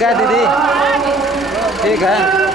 ठीक है दीदी, ठीक है।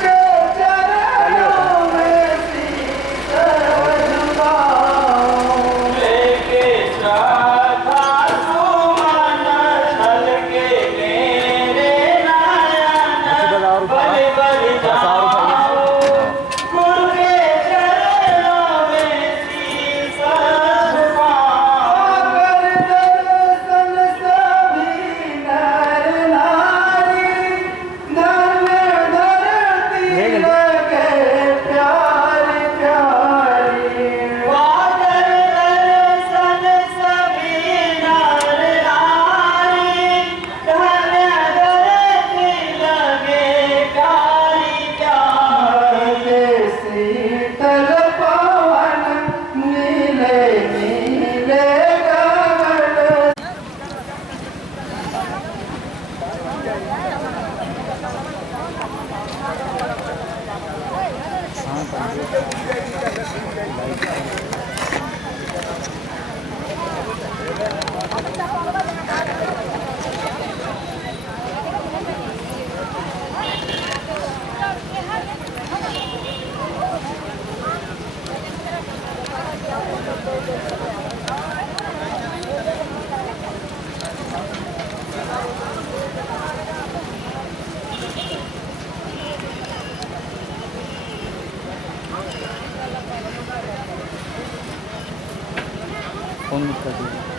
फोन मत कर दीजिए।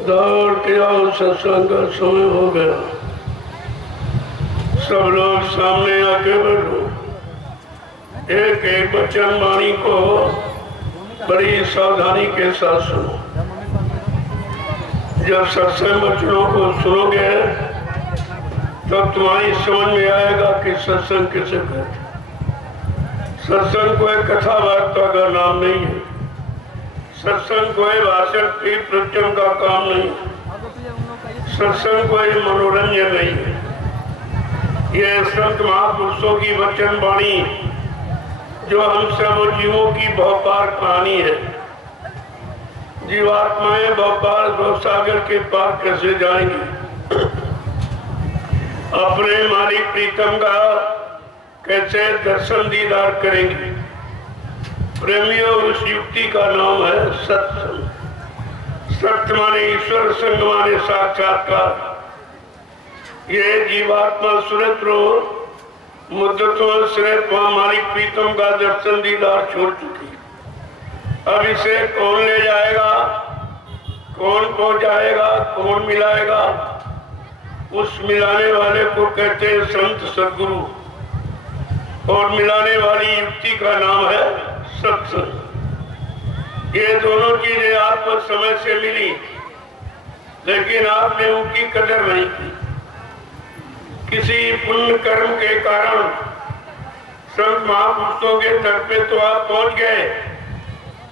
दौड़ के आओ, सत्संग का समय हो गया। सब लोग सामने आके बैठो। एक एक वचन वाणी को बड़ी सावधानी के साथ सुनो। जब सत्संग वचनों को सुनोगे तब तुम्हारी समझ में आएगा कि सत्संग किसे कहते। सत्संग कोई कथा वार्ता का नाम नहीं है। सत्संग कोई भाषण की प्रवचन का काम नहीं है। सत्संग कोई मनोरंजन नहीं है। ये संत महापुरुषों की वचन वाणी जो हम सब जीवों की बहुपार कहानी है। जीवात्माएं बहुपार भवसागर के पार कैसे जाएंगी, अपने मालिक प्रीतम का कैसे दर्शन दीदार करेंगे। प्रेमियों, उस युक्ति का नाम है सत्संग। सत्य माने ईश्वर, संग माने साक्षात्कार। ये जीवात्मा सुरत रो मुद्दतों श्रेत मालिक प्रीतम का दर्शन दीदार छोड़ चुकी। अब इसे कौन ले जाएगा, कौन पहुंचाएगा, कौन मिलाएगा? उस मिलाने वाले को कहते हैं संत सदगुरु, और मिलाने वाली युक्ति का नाम है सत्संग। ये दोनों चीजें आपको समय से मिली, लेकिन आपने उनकी कदर नहीं की। किसी पुण्य कर्म के कारण संत महापुरुषों के दर पे तो आप पहुंच गए,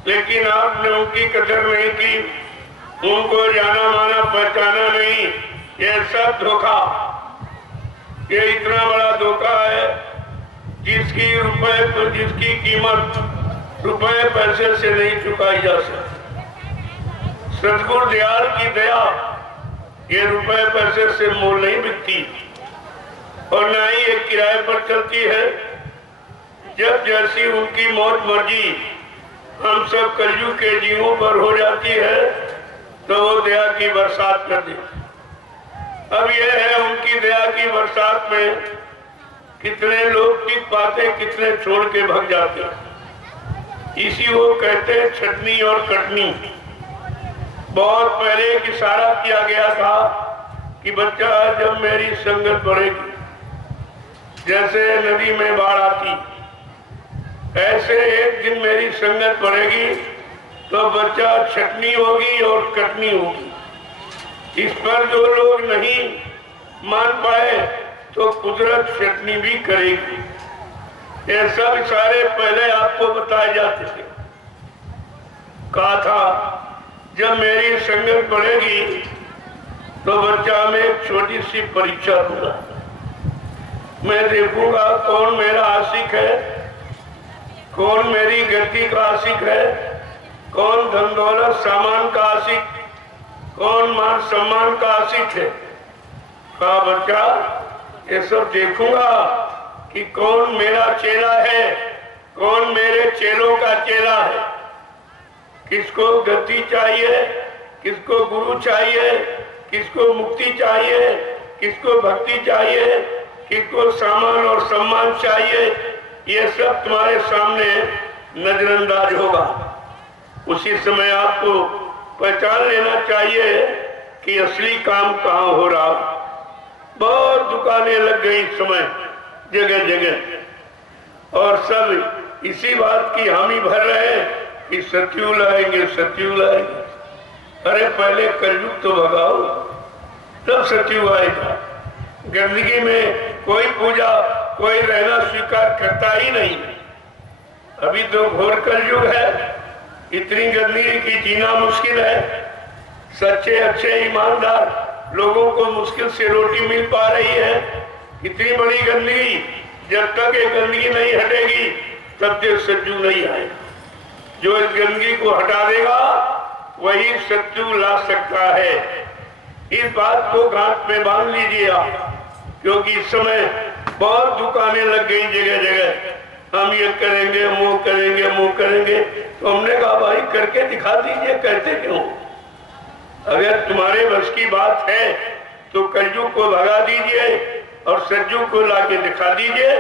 लेकिन आपने उनकी कदर नहीं की, उनको जाना माना पहचाना नहीं। ये सब धोखा, ये इतना बड़ा धोखा है जिसकी जिसकी कीमत रुपए पैसे से नहीं चुकाई जा सकती। सतगुरु दयाल की दया ये रुपए पैसे से मोल नहीं बिकती, और न ही एक किराए पर चलती है। जब जैसी उनकी मौत मर्जी हम सब कलयुग के जीवों पर हो जाती है तो वो दया की बरसात कर देती। अब यह है उनकी दया की बरसात में कितने लोग टिक पाते, कितने छोड़ के भाग जाते। इसी को कहते हैं छटनी और कटनी। बहुत पहले एक इशारा किया गया था कि बच्चा जब मेरी संगत बढ़ेगी, जैसे नदी में बाढ़ आती, ऐसे एक दिन मेरी संगत बढ़ेगी तो बच्चा छटनी होगी और कटनी होगी। इस पर जो लोग नहीं मान पाए तो कुदरत छटनी भी करेगी। ये सब इशारे पहले आपको बताए जाते थे। कहा था जब मेरी संगत बढ़ेगी तो बच्चा में एक छोटी सी परीक्षा दूंगा। मैं देखूंगा कौन मेरा आशिक है, कौन मेरी गति का आशिक है, कौन धन दौलत सामान का आशिक, कौन मान सम्मान का आशिक है। कहा बच्चा ये सब देखूंगा कि कौन मेरा चेला है, कौन मेरे चेलों का चेला है। किसको गति चाहिए, किसको गुरु चाहिए, किसको मुक्ति चाहिए, किसको भक्ति चाहिए, किसको सामान और सम्मान चाहिए, ये सब तुम्हारे सामने नजरअंदाज होगा। उसी समय आपको पहचान लेना चाहिए कि असली काम कहाँ हो रहा। बहुत दुकानें लग गई इस समय जगह जगह, और सब इसी बात की हामी भर रहे हैं कि सत्यु लाएंगे, सत्यु लाएंगे। अरे पहले कलयुग तो भगाओ, तब सत्यु आएगा। गंदगी में कोई पूजा, कोई रहना स्वीकार करता ही नहीं। अभी तो घोर कलयुग है, इतनी गंदगी की जीना मुश्किल है। सच्चे अच्छे ईमानदार लोगों को मुश्किल से रोटी मिल पा रही है। इतनी बड़ी गंदगी, जब तक ये गंदगी नहीं हटेगी तब तक सत्यु नहीं आएगा। जो इस गंदगी को हटा देगा वही सत्यु ला सकता है। इस बात को गांठ में बांध लीजिए आप, क्योंकि इस समय बहुत दुकानें लग गई जगह जगह। हम ये करेंगे, वो करेंगे, वो करेंगे। तो हमने कहा भाई करके दिखा दीजिए, कहते क्यों? अगर तुम्हारे बस की बात है तो कलयुग को भगा दीजिए और सतयुग को लाके दिखा दीजिए,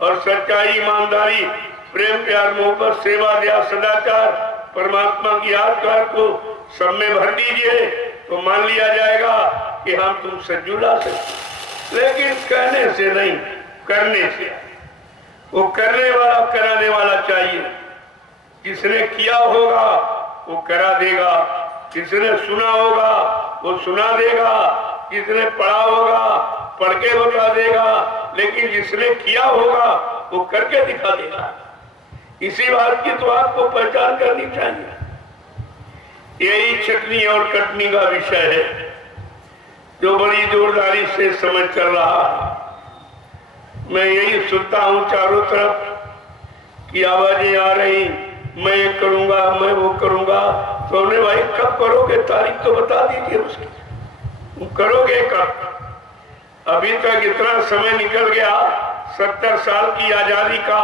और सच्चाई, ईमानदारी, प्रेम, प्यार, मोहब्बत, सेवा, दया, सदाचार, परमात्मा की आत्मा को सब में भर दीजिए। तो मान लिया जाएगा कि हम तुमसे जुड़ा सकते, लेकिन कहने से नहीं, करने से। वो करने वाला कराने वाला चाहिए। जिसने किया होगा वो करा देगा, जिसने सुना होगा वो सुना देगा, जिसने पढ़ा होगा पढ़ के बता देगा, लेकिन जिसने किया होगा वो करके दिखा देगा। इसी बात की तो आपको पहचान करनी चाहिए। यही छटनी और कटनी का विषय है जो बड़ी जोरदारी से समझ चल रहा है। मैं यही सुनता हूं चारों तरफ कि आवाजें आ रही, मैं ये करूंगा, मैं वो करूंगा। तो हमने भाई कब करोगे, तारीख तो बता दीजिए उसकी, करोगे कब? अभी तक इतना समय निकल गया, 70 साल की आजादी का,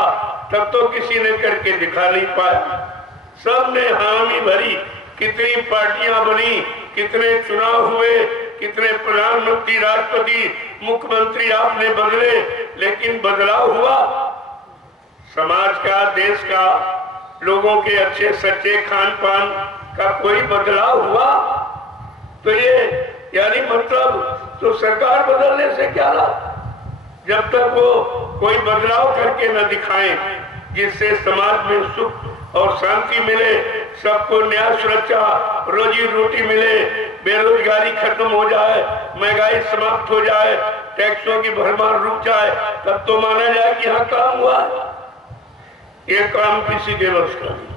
तब तो किसी ने करके दिखा नहीं पाया। सबने हामी भरी, कितनी पार्टियां बनी, कितने चुनाव हुए, कितने प्रधानमंत्री, राष्ट्रपति, मुख्यमंत्री आपने बदले, लेकिन बदलाव हुआ समाज का, देश का, लोगों के अच्छे सच्चे खान पान का कोई बदलाव हुआ? तो ये यानी मतलब तो सरकार बदलने से क्या लाभ, जब तक वो कोई बदलाव करके न दिखाएं जिससे समाज में सुख और शांति मिले, सबको न्याय, सुरक्षा, रोजी रोटी मिले, बेरोजगारी खत्म हो जाए, महंगाई समाप्त हो जाए, टैक्सों की भरमार रुक जाए, तब तो माना जाए कि हाँ काम हुआ। ये काम किसी के बस का नहीं।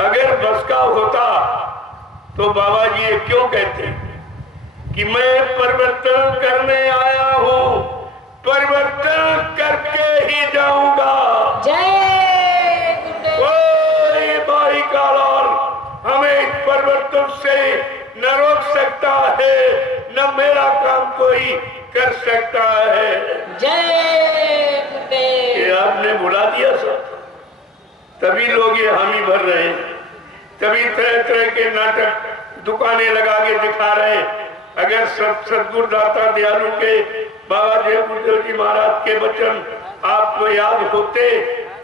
अगर बस का होता तो बाबा जी ये क्यों कहते कि मैं परिवर्तन करने आया हूं, परिवर्तन करके ही जाऊंगा। जय कोई भाई का लाल हमें इस परिवर्तन से न रोक सकता है, न मेरा काम कोई कर सकता है। जय गुरुदेव। ये आपने बुला दिया सब, तभी लोग ये हामी भर रहे हैं, तभी तरह तरह के नाटक दुकानें लगा के दिखा रहे हैं। अगर सदगुरु दाता दयालु के बाबा जय गुरुदेव जी महाराज के वचन आपको याद होते,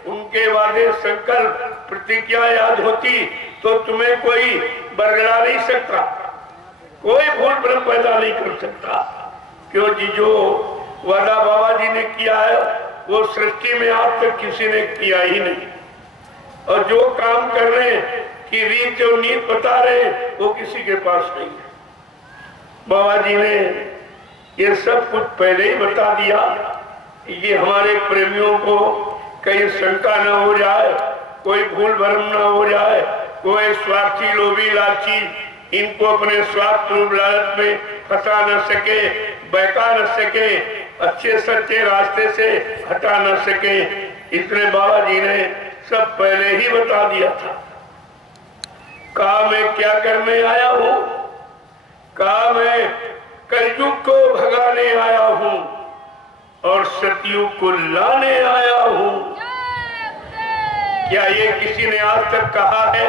उनके वादे, संकल्प, प्रतिज्ञा याद होती, तो तुम्हें कोई बरगला नहीं सकता, कोई भूल भ्रम पैदा नहीं कर सकता। क्यों जी, जो वादा बाबा जी ने किया है वो सृष्टि में आज तक किसी ने किया ही नहीं, और जो काम करने की रीत और नीत बता रहे वो किसी के पास नहीं है। बाबा जी ने ये सब कुछ पहले ही बता दिया। ये हमारे प्रेमियों को कहीं शंका न हो जाए, कोई भूल भ्रम न हो जाए, कोई स्वार्थी, लोभी, लालची इनको अपने स्वार्थ रूप लालच में फंसा न सके, बहका न सके, अच्छे सच्चे रास्ते से हटा न सके। इसलिए बाबा जी ने सब पहले ही बता दिया था। कहा मैं क्या करने आया हूं, कहा मैं कलयुग को भगाने आया हूं और सतयुग को लाने आया हूं। क्या ये किसी ने आज तक कहा है,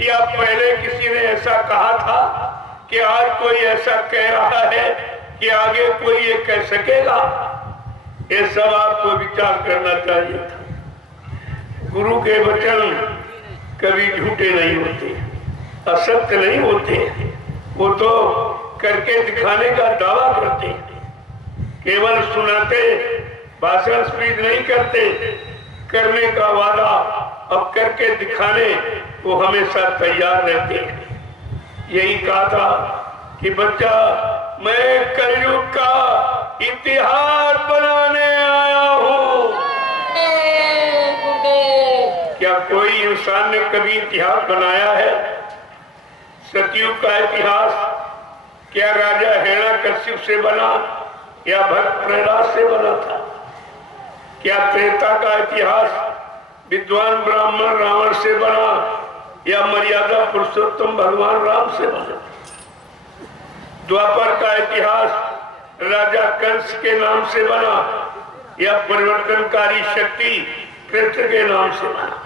या पहले किसी ने ऐसा कहा था कि आज कोई ऐसा कह रहा है कि आगे कोई ये कह सकेगा? ये सब आपको विचार करना चाहिए था। गुरु के वचन कभी झूठे नहीं होते, असत्य नहीं होते, वो तो करके दिखाने का दावा करते, केवल सुनाते, भाषण स्पीच नहीं करते, करने का वादा अब करके दिखाने वो हमेशा तैयार रहते हैं। यही कहा था कि बच्चा मैं कलयुग का इतिहास बनाने आया हूं। क्या कोई इंसान ने कभी इतिहास बनाया है? सतयुग का इतिहास क्या राजा हिरण्यकश्यप से बना या भक्त प्रहलाद से बना था? क्या त्रेता का इतिहास विद्वान ब्राह्मण रावण से बना या मर्यादा पुरुषोत्तम भगवान राम से बना? द्वापर का इतिहास राजा कंस के नाम से बना या परिवर्तनकारी शक्ति कृष्ण के नाम से बना?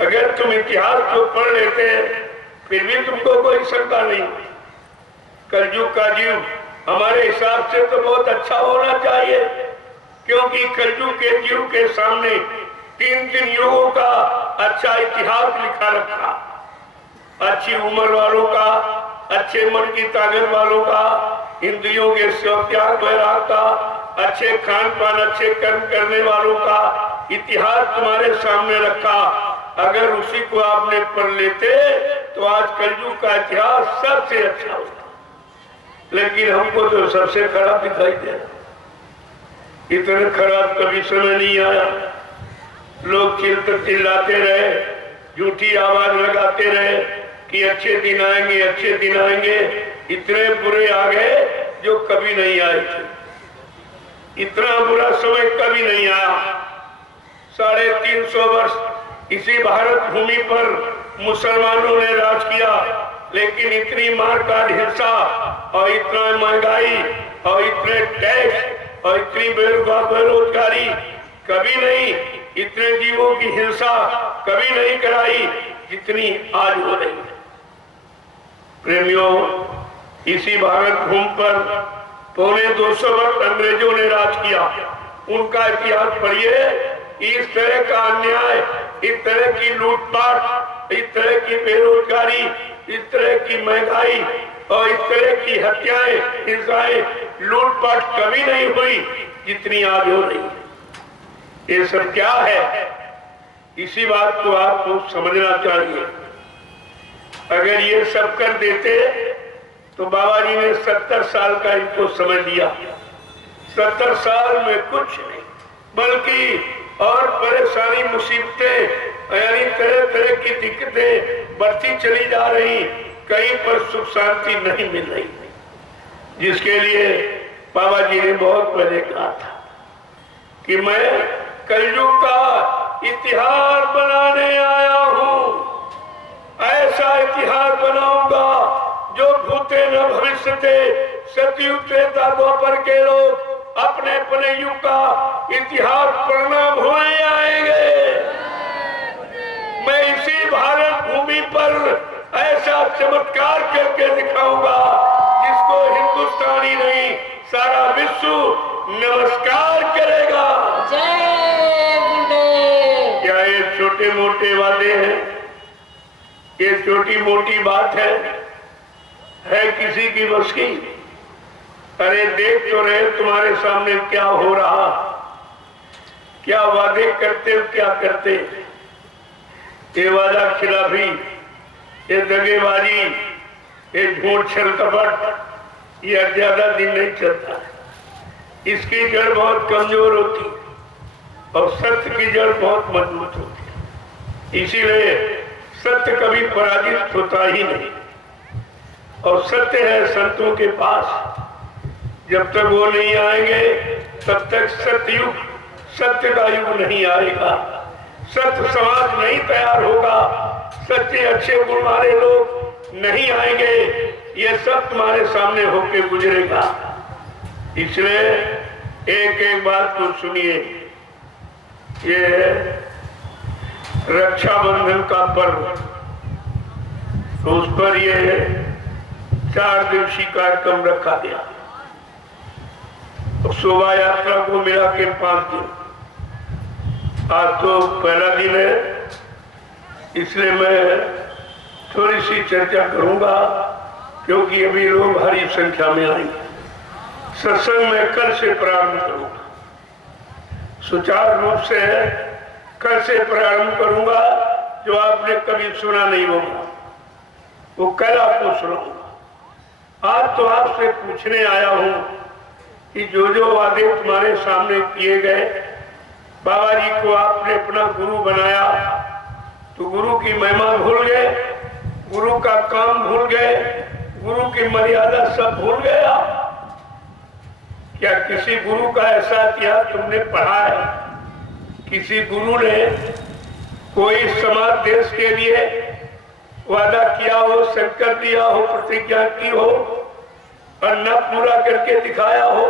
अगर तुम इतिहास को पढ़ लेते फिर भी तुमको कोई शंका नहीं। कलयुग का जीव हमारे हिसाब से तो बहुत अच्छा होना चाहिए, क्योंकि कलयुग के जीव के सामने 3 युगों का अच्छा इतिहास लिखा रखा, अच्छी उम्र वालों का, अच्छे मन की ताकत वालों का, इंद्रियों के त्याग वैराग का, अच्छे खान पान अच्छे कर्म करने वालों का इतिहास तुम्हारे सामने रखा। अगर उसी को आपने पढ़ लेते तो आज कलयुग का इतिहास सबसे अच्छा होता, लेकिन हमको तो सबसे खराब दिखाई दे रहा। इतना खराब कभी समय नहीं आया। लोग चिल्लाते रहे, झूठी आवाज लगाते रहे कि अच्छे दिन आएंगे, अच्छे दिन आएंगे। इतने बुरे आ गए जो कभी नहीं आए थे। इतना बुरा समय कभी नहीं आया। 350 वर्ष इसी भारत भूमि पर मुसलमानों ने राज किया, लेकिन इतनी मारकाट हिंसा और इतना महंगाई और इतने टैक्स और इतनी बेरोजगारी कभी नहीं, इतने जीवों की हिंसा कभी नहीं कराई जितनी आज हो रही है। प्रेमियों, इसी भारत भूमि पर 250 वर्ष अंग्रेजों ने राज किया। उनका इतिहास पढ़िए। इस तरह का अन्याय, इस तरह की लूटपाट, इस तरह की बेरोजगारी, इस तरह की महंगाई और इस तरह की हत्याएं, हिंसाएं, लूटपाट कभी नहीं हुई जितनी आज हो रही है। ये सब क्या है? इसी बात को आपको समझना चाहिए। अगर ये सब कर देते तो बाबा जी ने 70 साल का इनको समझ दिया। 70 साल में कुछ नहीं, बल्कि और परेशानी, मुसीबतें, यानी तरह तरह की दिक्कतें बढ़ती चली जा रही, कहीं पर सुख शांति नहीं मिल रही, जिसके लिए बाबा जी ने बहुत पहले कहा था कि मैं कलयुग का इतिहास बनाने आया हूं। ऐसा इतिहास बनाऊंगा जो भूते न भविष्यते, सतयुग त्रेता द्वापर के लोग अपने अपने युग का इतिहास पढ़ना भूल जाएंगे। मैं इसी भारत भूमि पर ऐसा चमत्कार करके दिखाऊंगा जिसको हिंदुस्तानी नहीं, सारा विश्व नमस्कार करेगा। जय गुरुदेव। क्या ये छोटे मोटे वादे हैं? ये छोटी मोटी बात है किसी की बस की? अरे देख तो रहे तुम्हारे सामने क्या हो रहा, क्या वादे करते हो, क्या करते। ये वादा खिलाफी, ये दगेबाजी, ये झूठ छल कपट, ये ज्यादा दिन नहीं चलता। इसकी जड़ बहुत कमजोर होती और सत्य की जड़ बहुत मजबूत होती। इसीलिए सत्य कभी पराजित होता ही नहीं। और सत्य है संतों के पास। जब तक वो नहीं आएंगे तब तक सत्ययुग, सत्य का युग नहीं आएगा। सत्य समाज नहीं तैयार होगा। सच्चे अच्छे गुण वाले लोग नहीं आएंगे। ये सब तुम्हारे सामने होके गुजरेगा। इसलिए एक एक बात को सुनिए। ये रक्षाबंधन का पर्व, तो उस पर ये 4 दिवसीय कार्यक्रम रखा गया। शोभा यात्रा को मिला के 5 दिन। आज तो पहला दिन है, इसलिए मैं थोड़ी सी चर्चा करूंगा, क्योंकि अभी लोग भारी संख्या में आएंगे। सत्संग में कल से प्रारंभ करूंगा, सुचारू रूप से कल से प्रारंभ करूंगा। जो आपने कभी सुना नहीं होगा वो कल आपको सुनाऊंगा। आज तो आपसे पूछने आया हूं कि जो वादे तुम्हारे सामने किए गए, बाबा जी को आपने अपना गुरु बनाया तो गुरु की महिमा भूल गए, गुरु का काम भूल गए, गुरु की मर्यादा सब भूल गए आप। क्या किसी गुरु का ऐसा इतिहास तुमने पढ़ा है? किसी गुरु ने कोई समाज देश के लिए वादा किया हो, संकल्प दिया हो, प्रतिज्ञा की हो और न पूरा करके दिखाया हो?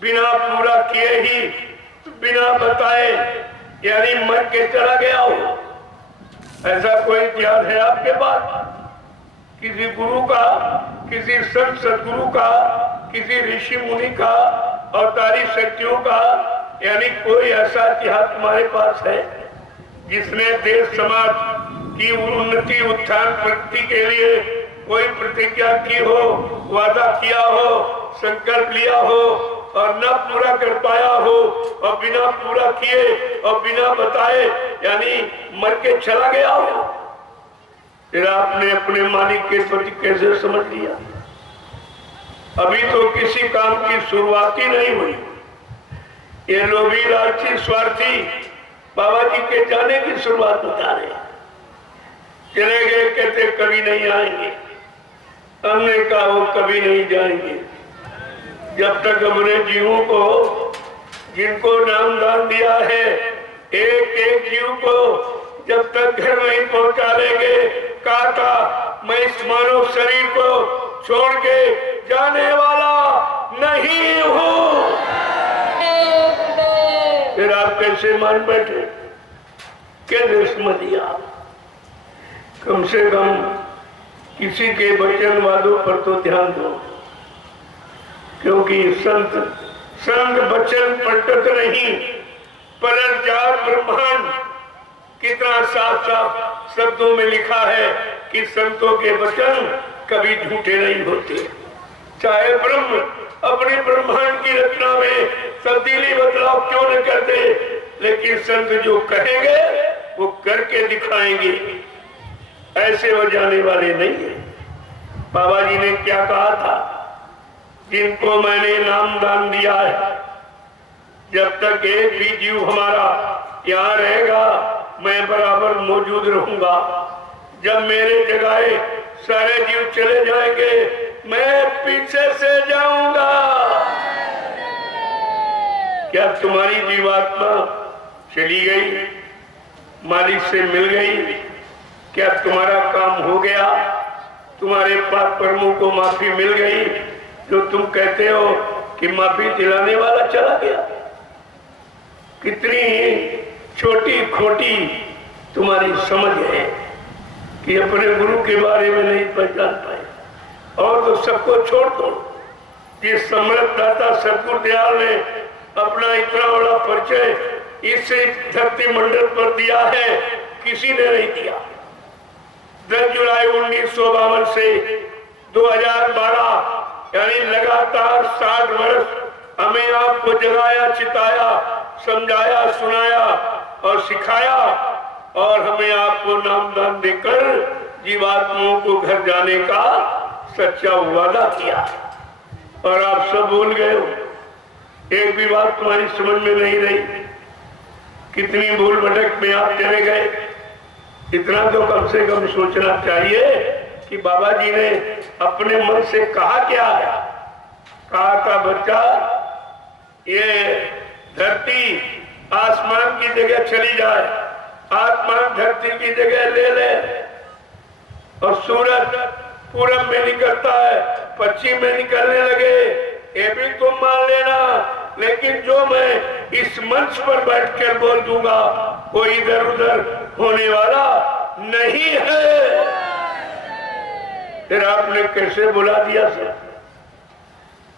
बिना पूरा किए ही, बिना बताए, यानी मर के चला गया हो? ऐसा कोई इतिहास है आपके पास? किसी गुरु का, किसी संत सदगुरु का, किसी ऋषि मुनि का, अवतारी शक्तियों का, यानी कोई ऐसा इतिहास तुम्हारे पास है जिसने देश समाज की उन्नति, उत्थान, प्रगति के लिए कोई प्रतिज्ञा की हो, वादा किया हो, संकल्प लिया हो और न पूरा कर पाया हो और बिना पूरा किए और बिना बताए यानी मर के चला गया हो, फिर आपने अपने मालिक के प्रति कैसे समझ लिया? अभी तो किसी काम की शुरुआत ही नहीं हुई। ये लोभी, लालची, स्वार्थी बाबा जी के जाने की शुरुआत बता रहे। चले गए, कहते कभी नहीं आएंगे। हमने कहा वो कभी नहीं जाएंगे जब तक अपने जीवों को, जिनको नाम दान दिया है, एक एक जीव को जब तक घर नहीं पहुंचा लेंगे। कहा था मैं इस मानव शरीर को छोड़ के जाने वाला नहीं हूं। फिर आप कैसे मान बैठे? कैसे समझ दिया? कम से कम किसी के वचन वादों पर तो ध्यान दो, क्योंकि संत वचन पलटत नहीं, परत जात ब्रह्मांड। कितना साफ साफ शब्दों में लिखा है कि संतों के वचन कभी झूठे नहीं होते। चाहे ब्रह्म अपने ब्रह्मांड की रचना में तब्दीली बदलाव क्यों न करते, लेकिन संत जो कहेंगे वो करके दिखाएंगे, ऐसे हो जाने वाले नहीं है। बाबा जी ने क्या कहा था? जिनको मैंने नाम दान दिया है, जब तक एक भी जीव हमारा यहाँ रहेगा मैं बराबर मौजूद रहूंगा। जब मेरे जगह सारे जीव चले जाएंगे मैं पीछे से जाऊंगा। क्या तुम्हारी जीवात्मा चली गई, मालिक से मिल गई? क्या तुम्हारा काम हो गया? तुम्हारे पाप कर्मों को माफी मिल गई जो तुम कहते हो कि माफी दिलाने वाला चला गया? कितनी छोटी खोटी तुम्हारी समझ है कि अपने गुरु के बारे में नहीं पहचान पाए। और तो सबको छोड़ दो। जिस सम्राट दाता सतगुरु दयाल ने अपना इतना बड़ा परिचय इस धरती मंडल पर दिया है, किसी ने नहीं दिया। 10 जुलाई 1952 से 2012 यानी लगातार 60 वर्ष हमें आपको जगाया, चिताया, समझाया, सुनाया और सिखाया, और हमें आपको नाम दान देकर जीवात्माओं को घर जाने का सच्चा वादा किया। और आप सब भूल गए हो। एक भी बात तुम्हारी समझ में नहीं रही। कितनी भूल भटक में आप चले गए। इतना तो कम से कम सोचना चाहिए कि बाबा जी ने अपने मन से कहा क्या है। कहा था बच्चा, ये धरती आसमान की जगह चली जाए, आसमान धरती की जगह ले ले, और सूरज पूरब में निकलता है, पश्चिम में निकलने लगे, ये भी तुम मान लेना। लेकिन जो मैं इस मंच पर बैठकर बोल दूंगा कोई इधर उधर होने वाला नहीं है। फिर आपने कैसे बुला दिया सर?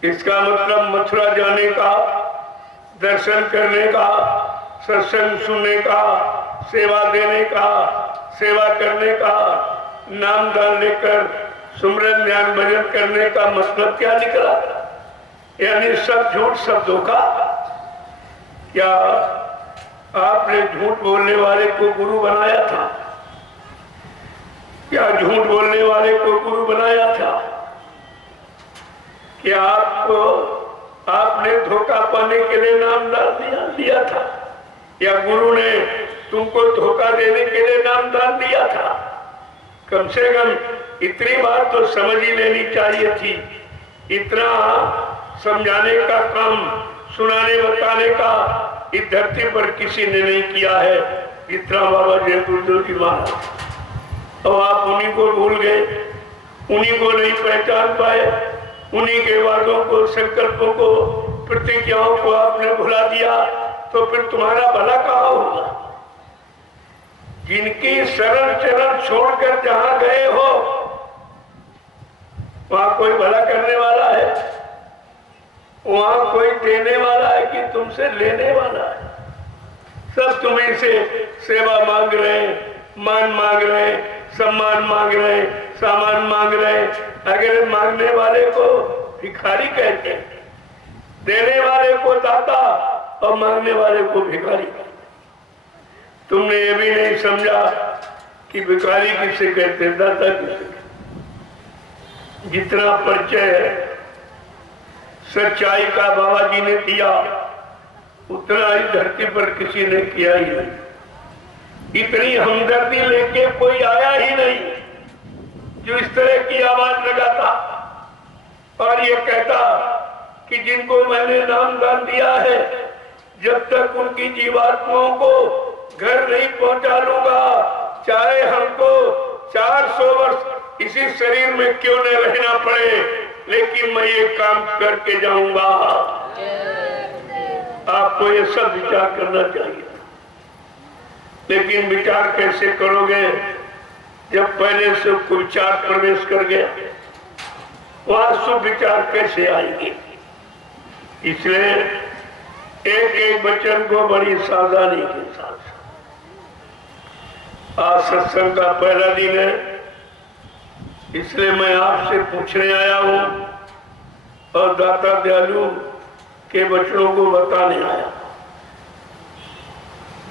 इसका मतलब मथुरा जाने का, दर्शन करने का, सत्संग सुनने का, सेवा देने का, सेवा करने का, नाम दान लेकर सुमरन ध्यान भजन करने का मतलब क्या निकला? यानी सब झूठ, सब धोखा। क्या आपने झूठ बोलने वाले को गुरु बनाया था? क्या झूठ बोलने वाले को गुरु बनाया था? क्या आपने धोखा पाने के लिए नाम दान दिया था? या गुरु ने तुमको धोखा देने के लिए नाम दान दिया था? कम से कम इतनी बात तो समझ ही लेनी चाहिए थी। इतना समझाने का काम, सुनाने बताने का इस धरती पर किसी ने नहीं किया है इतना बाबा जय गुरुदेव जी महाराज। और आप उन्हीं को भूल गए, उन्हीं को नहीं पहचान पाए, उन्हीं के वादों को, संकल्पों को, प्रतिज्ञाओं को आपने भुला दिया, तो फिर तुम्हारा भला कहाँ होगा? जिनकी शरण चरण छोड़कर जहां गए हो वहां कोई भला करने वाला है? वहां कोई देने वाला है कि तुमसे लेने वाला है? सब तुम्हें से सेवा मांग रहे हैं, मान मांग रहे हैं, सम्मान मांग रहे हैं, सामान मांग रहे। अगर मांगने वाले को भिखारी कहते हैं, देने वाले को दाता और मांगने वाले को भिखारी। तुमने ये भी नहीं समझा कि भिखारी किसे कहते हैं, दाता किसे कहते। जितना परिचय सच्चाई का बाबा जी ने दिया उतना इस धरती पर किसी ने किया ही नहीं। इतनी हमदर्दी लेके कोई आया ही नहीं जो इस तरह की आवाज लगाता और ये कहता कि जिनको मैंने नामदान दिया है, जब तक उनकी जीवात्माओं को घर नहीं पहुंचा लूंगा, चाहे हमको 400 वर्ष इसी शरीर में क्यों न रहना पड़े, लेकिन मैं ये काम करके जाऊंगा। आपको ये सब विचार करना चाहिए। लेकिन विचार कैसे करोगे जब पहले से कोई विचार प्रवेश कर गया? वहां शुभ विचार कैसे आएंगे? इसलिए एक एक वचन को बड़ी सावधानी के साथ। आज सत्संग का पहला दिन है, इसलिए मैं आपसे पूछने आया हूं और दाता दयालु के वचनों को बताने आया।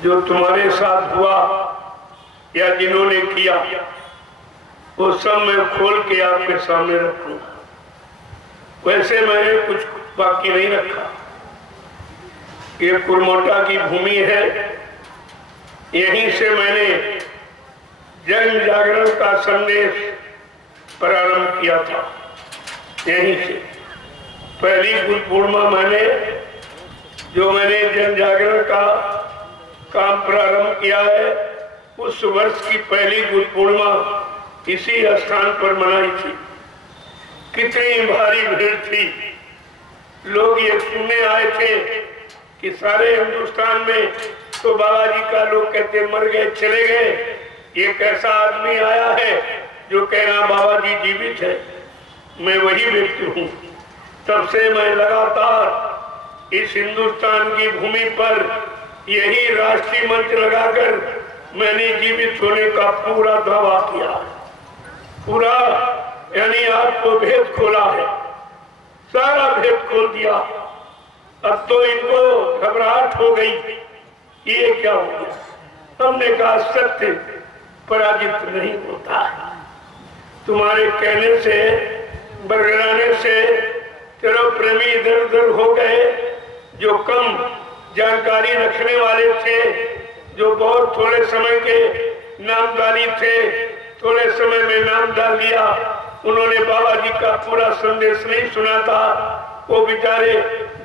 जो तुम्हारे साथ हुआ या जिन्होंने किया वो सब मैं खोल के आपके सामने रखूंगा। वैसे मैंने कुछ बाकी नहीं रखा। ये कुरमोटा की भूमि है, यहीं से मैंने जन जागरण का संदेश प्रारंभ किया था। यहीं से पहली गुरु पूर्णिमा मैंने जन जागरण का काम प्रारंभ किया है, उस वर्ष की पहली गुरु पूर्णिमा इसी स्थान पर मनाई थी। कितनी भारी भीड़ थी। लोग ये सुनने आए थे कि सारे हिंदुस्तान में तो बाबा जी का लोग कहते मर गए, चले गए, ये कैसा आदमी आया है जो कहना बाबा जी जीवित है। मैं वही व्यक्ति हूँ। तब से मैं लगातार इस हिंदुस्तान की भूमि पर यही राष्ट्रीय मंच लगाकर मैंने जीवित होने का पूरा दावा किया। पूरा यानी आपको भेद खोला है, सारा भेद खोल दिया। अब तो इनको घबराहट हो गई, ये क्या हो गया। हमने कहा सत्य पराजित नहीं होता है। तुम्हारे कहने से, बरगलाने से चलो प्रेमी इधर उधर हो गए। जो कम जानकारी रखने वाले थे, जो बहुत थोड़े समय के नामदारी थे, थोड़े समय में नाम डाल दिया, उन्होंने बाबा जी का पूरा संदेश नहीं सुना था। वो बेचारे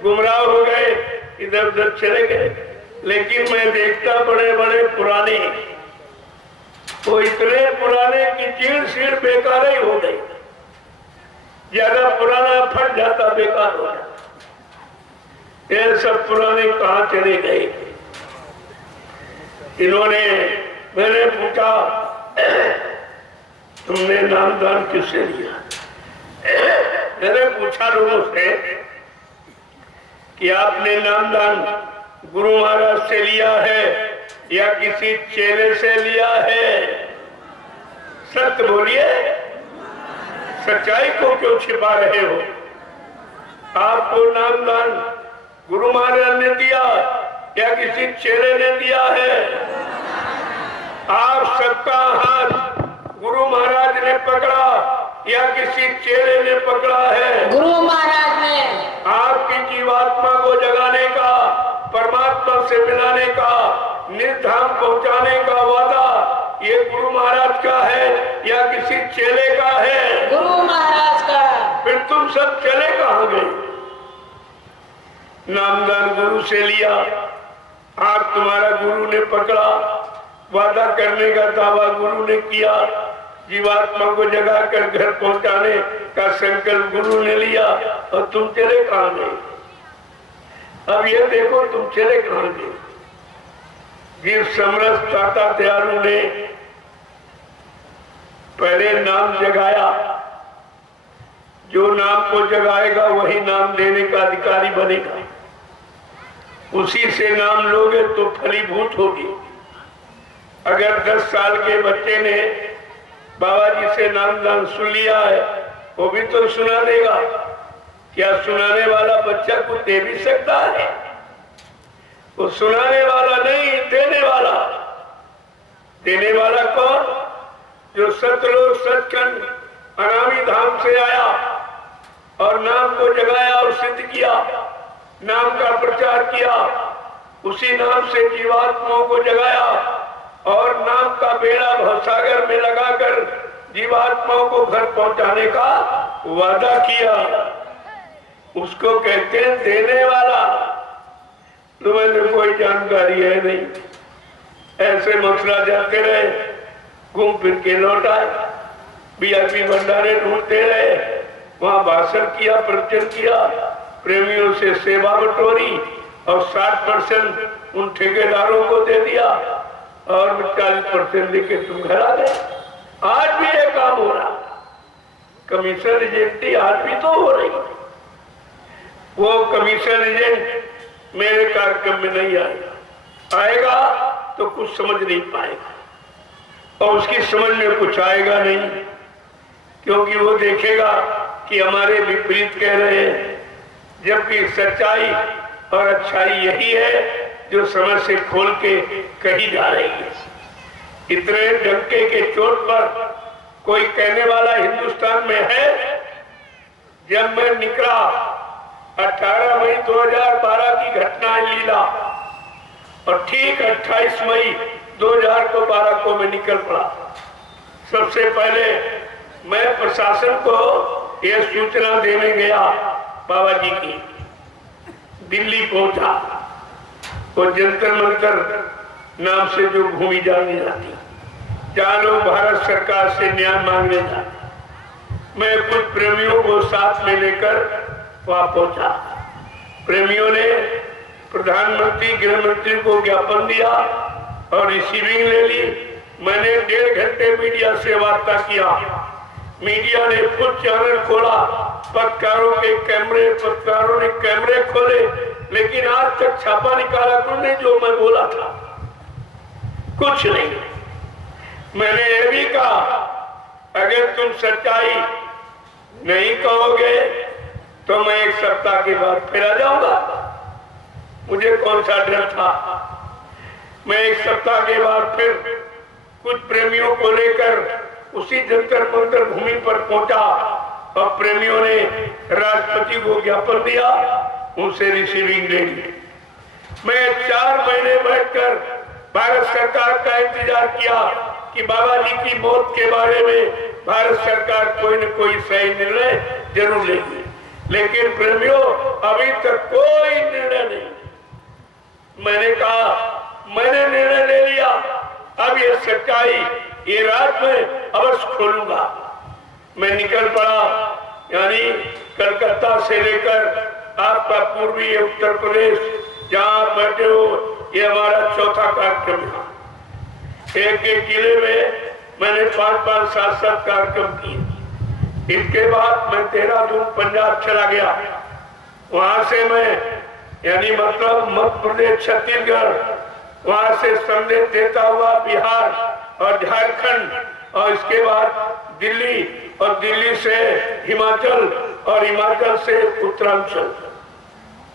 गुमराह हो गए, इधर उधर चले गए। लेकिन मैं देखता बड़े बड़े पुराने, वो इतने पुराने की चीड़ सीड़ बेकार ही हो गई। ज्यादा पुराना फट जाता, बेकार हो जाता। ये सब पुराने कहाँ चले गए? इन्होंने, मैंने पूछा तुमने नामदान किससे लिया? मैंने पूछा लोगों से कि आपने नामदान गुरु महाराज से लिया है या किसी चेले से लिया है? सत्य बोलिए, सच्चाई को क्यों छिपा रहे हो? आपको नामदान गुरु महाराज ने दिया या किसी चेले ने दिया है? आप सबका हाथ गुरु महाराज ने पकड़ा या किसी चेले ने पकड़ा है? गुरु महाराज ने। आपकी जीवात्मा को जगाने का, परमात्मा से मिलाने का, निर्धाम पहुंचाने का वादा ये गुरु महाराज का है या किसी चेले का है? गुरु महाराज का। फिर तुम सब चले कहां गए? नामदान गुरु से लिया, हाथ तुम्हारा गुरु ने पकड़ा, वादा करने का दावा गुरु ने किया, जीवात्मा को जगाकर घर पहुंचाने का संकल्प गुरु ने लिया, और तुम चले कहां गए? अब ये देखो तुम चले कहां गए? जिस समरस दाता दयालु ने पहले नाम जगाया, जो नाम को जगाएगा वही नाम देने का अधिकारी बनेगा। उसी से नाम लोगे तो फलीभूत होगी। अगर 10 साल के बच्चे ने बाबा जी से नाम दान सुन लिया है, वो भी तो सुना देगा। क्या सुनाने वाला बच्चा को दे भी सकता है? वो सुनाने वाला नहीं, देने वाला। देने वाला कौन? जो सतलोक सचखंड अनामी धाम से आया और नाम को जगाया और सिद्ध किया, नाम का प्रचार किया, उसी नाम से जीवात्माओं को जगाया और नाम का बेड़ा भवसागर में लगाकर जीवात्माओं को घर पहुंचाने का वादा किया। उसको कहते हैं देने वाला। तुम्हें कोई जानकारी है नहीं, ऐसे मथुरा जाते रहे, घूम फिर के लौट आए, वीआईपी भंडारे ढूंढते रहे, वहां भाषण किया, प्रवचन किया, प्रेमियों से सेवा बटोरी और 60% उन ठेकेदारों को दे दिया और 40% लेके तुम घर आ गए। आज भी ये काम हो रहा, कमीशन एजेंटी आज भी तो हो रही। वो कमीशन एजेंट मेरे कार्यक्रम में नहीं आएगा, आएगा तो कुछ समझ नहीं पाएगा और उसकी समझ में कुछ आएगा नहीं, क्योंकि वो देखेगा कि हमारे विपरीत कह रहे हैं, जबकि सच्चाई और अच्छाई यही है जो समझ से खोल के कही जा रही है। इतने डंके के चोट पर कोई कहने वाला हिंदुस्तान में है? जब मैं निकला 18 मई 2012 की घटना है लीला, और ठीक 28 मई 2012 को मैं निकल पड़ा। सबसे पहले मैं प्रशासन को यह सूचना देने गया बाबा जी की। दिल्ली पहुंचा, वो जंतर मंतर नाम से जो भूमि जानी जाती, जहां लोग भारत सरकार से न्याय मांगने जाते। मैं कुछ प्रेमियों को साथ में लेकर वहां पहुंचा। प्रेमियों ने प्रधानमंत्री गृह मंत्री को ज्ञापन दिया और रिसीविंग ले ली। मैंने 1.5 घंटे मीडिया से वार्ता किया। मीडिया ने कुछ चैनल खोला, पत्रकारों ने कैमरे खोले, लेकिन आज तक छापा निकाला तुमने जो मैं बोला था कुछ नहीं। मैंने ये भी कहा, अगर तुम सच्चाई नहीं कहोगे तो मैं 1 सप्ताह के बाद फिर आ जाऊंगा। मुझे कौन सा डर था? मैं 1 सप्ताह के बाद फिर कुछ प्रेमियों को लेकर उसी जंतर मंतर भूमि पर पहुंचा और प्रेमियों ने राष्ट्रपति को ज्ञापन दिया, उनसे रिसीविंग ले ली। मैं 4 महीने बैठकर भारत सरकार का इंतजार किया कि बाबा जी की मौत के बारे में भारत सरकार कोई न कोई सही निर्णय जरूर लेगी, लेकिन प्रेमियों अभी तक कोई निर्णय नहीं। मैंने कहा मैंने निर्णय ले लिया, अब ये सच्चाई ये रात में अवश्य खोलूंगा। मैं निकल पड़ा, यानी कलकत्ता से लेकर आपका पूर्वी उत्तर प्रदेश जहां बैठे हो, ये हमारा चौथा कार्यक्रम है। एक जिले में मैंने 5-5, 7-7 कार्यक्रम किए। इसके बाद मैं देहरादून पंजाब चला गया। वहां से मैं यानी मतलब मध्य प्रदेश, छत्तीसगढ़, वहां से संदेश देता हुआ बिहार और झारखंड, और इसके बाद दिल्ली, और दिल्ली से हिमाचल, और हिमाचल से उत्तरांचल।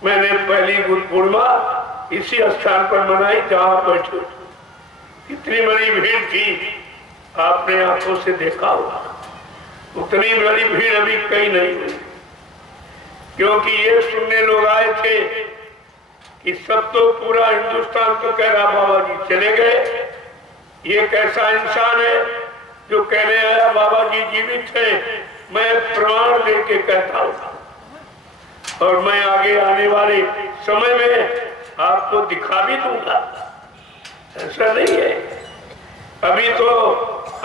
मैंने पहली गुरु पूर्णिमा इसी स्थान पर मनाई जहां बैठे। इतनी बड़ी भीड़ थी, आपने आंखों से देखा होगा। उतनी बड़ी भीड़ अभी कहीं नहीं हुई, क्योंकि ये सुनने लोग आए थे कि सब तो पूरा हिंदुस्तान तो कह रहा बाबा जी चले गए, ये कैसा इंसान है जो कहने आया बाबा जी जीवित है। मैं प्रमाण दे के कहता हूं और मैं आगे आने वाले समय में आपको दिखा भी दूंगा। ऐसा नहीं है, अभी तो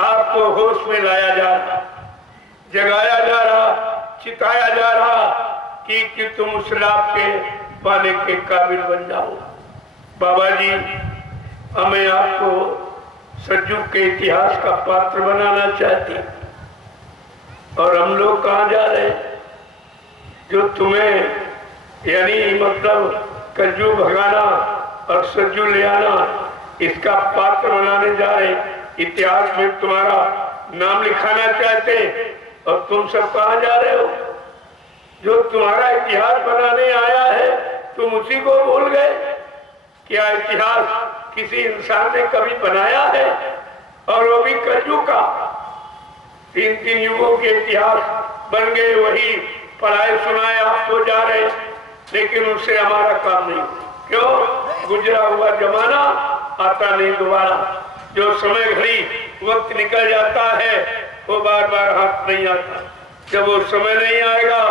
आपको होश में लाया जा रहा, जगाया जा रहा, चिताया जा रहा कि तुम उस लाभ के पाने के काबिल बन जाओ। बाबा जी हमें आपको सतयुग के इतिहास का पात्र बनाना चाहते, और हम लोग कहाँ जा रहे हैं? जो तुम्हें यानी मतलब कलयुग भगाना और सतयुग ले आना, इसका पात्र बनाने जा रहे। इतिहास में तुम्हारा नाम लिखाना चाहते और तुम सब कहाँ जा रहे हो? जो तुम्हारा इतिहास बनाने आया है तुम उसी को भूल गए। क्या इतिहास किसी इंसान ने कभी बनाया है? और वो भी कलयुग का। 3-3 युगों के इतिहास बन गए, वही पढ़ाए सुनाए आपको जा रहे, लेकिन उससे हमारा काम नहीं। क्यों? गुजरा हुआ जमाना आता नहीं दोबारा। जो समय घड़ी वक्त निकल जाता है वो बार बार हाथ नहीं आता। जब वो समय नहीं आएगा,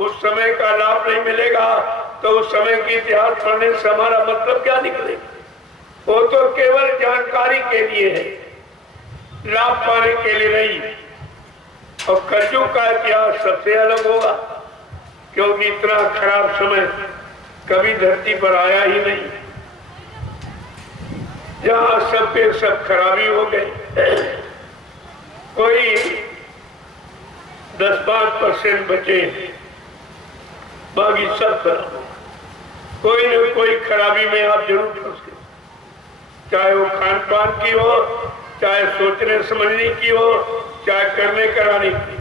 उस समय का लाभ नहीं मिलेगा, तो उस समय की इतिहास पढ़ने से हमारा मतलब क्या निकलेगा? वो तो केवल जानकारी के लिए है, लाभ पाने के लिए नहीं। और कलयुग का इतिहास सबसे अलग होगा, क्योंकि इतना खराब समय कभी धरती पर आया ही नहीं, जहां सबके सब खराबी हो गए। कोई 10-5% बचे, बाकी सब खराब। कोई न कोई खराबी में आप जरूर फंस गए, चाहे वो खान पान की हो, चाहे सोचने समझने की हो, चाहे करने कराने की,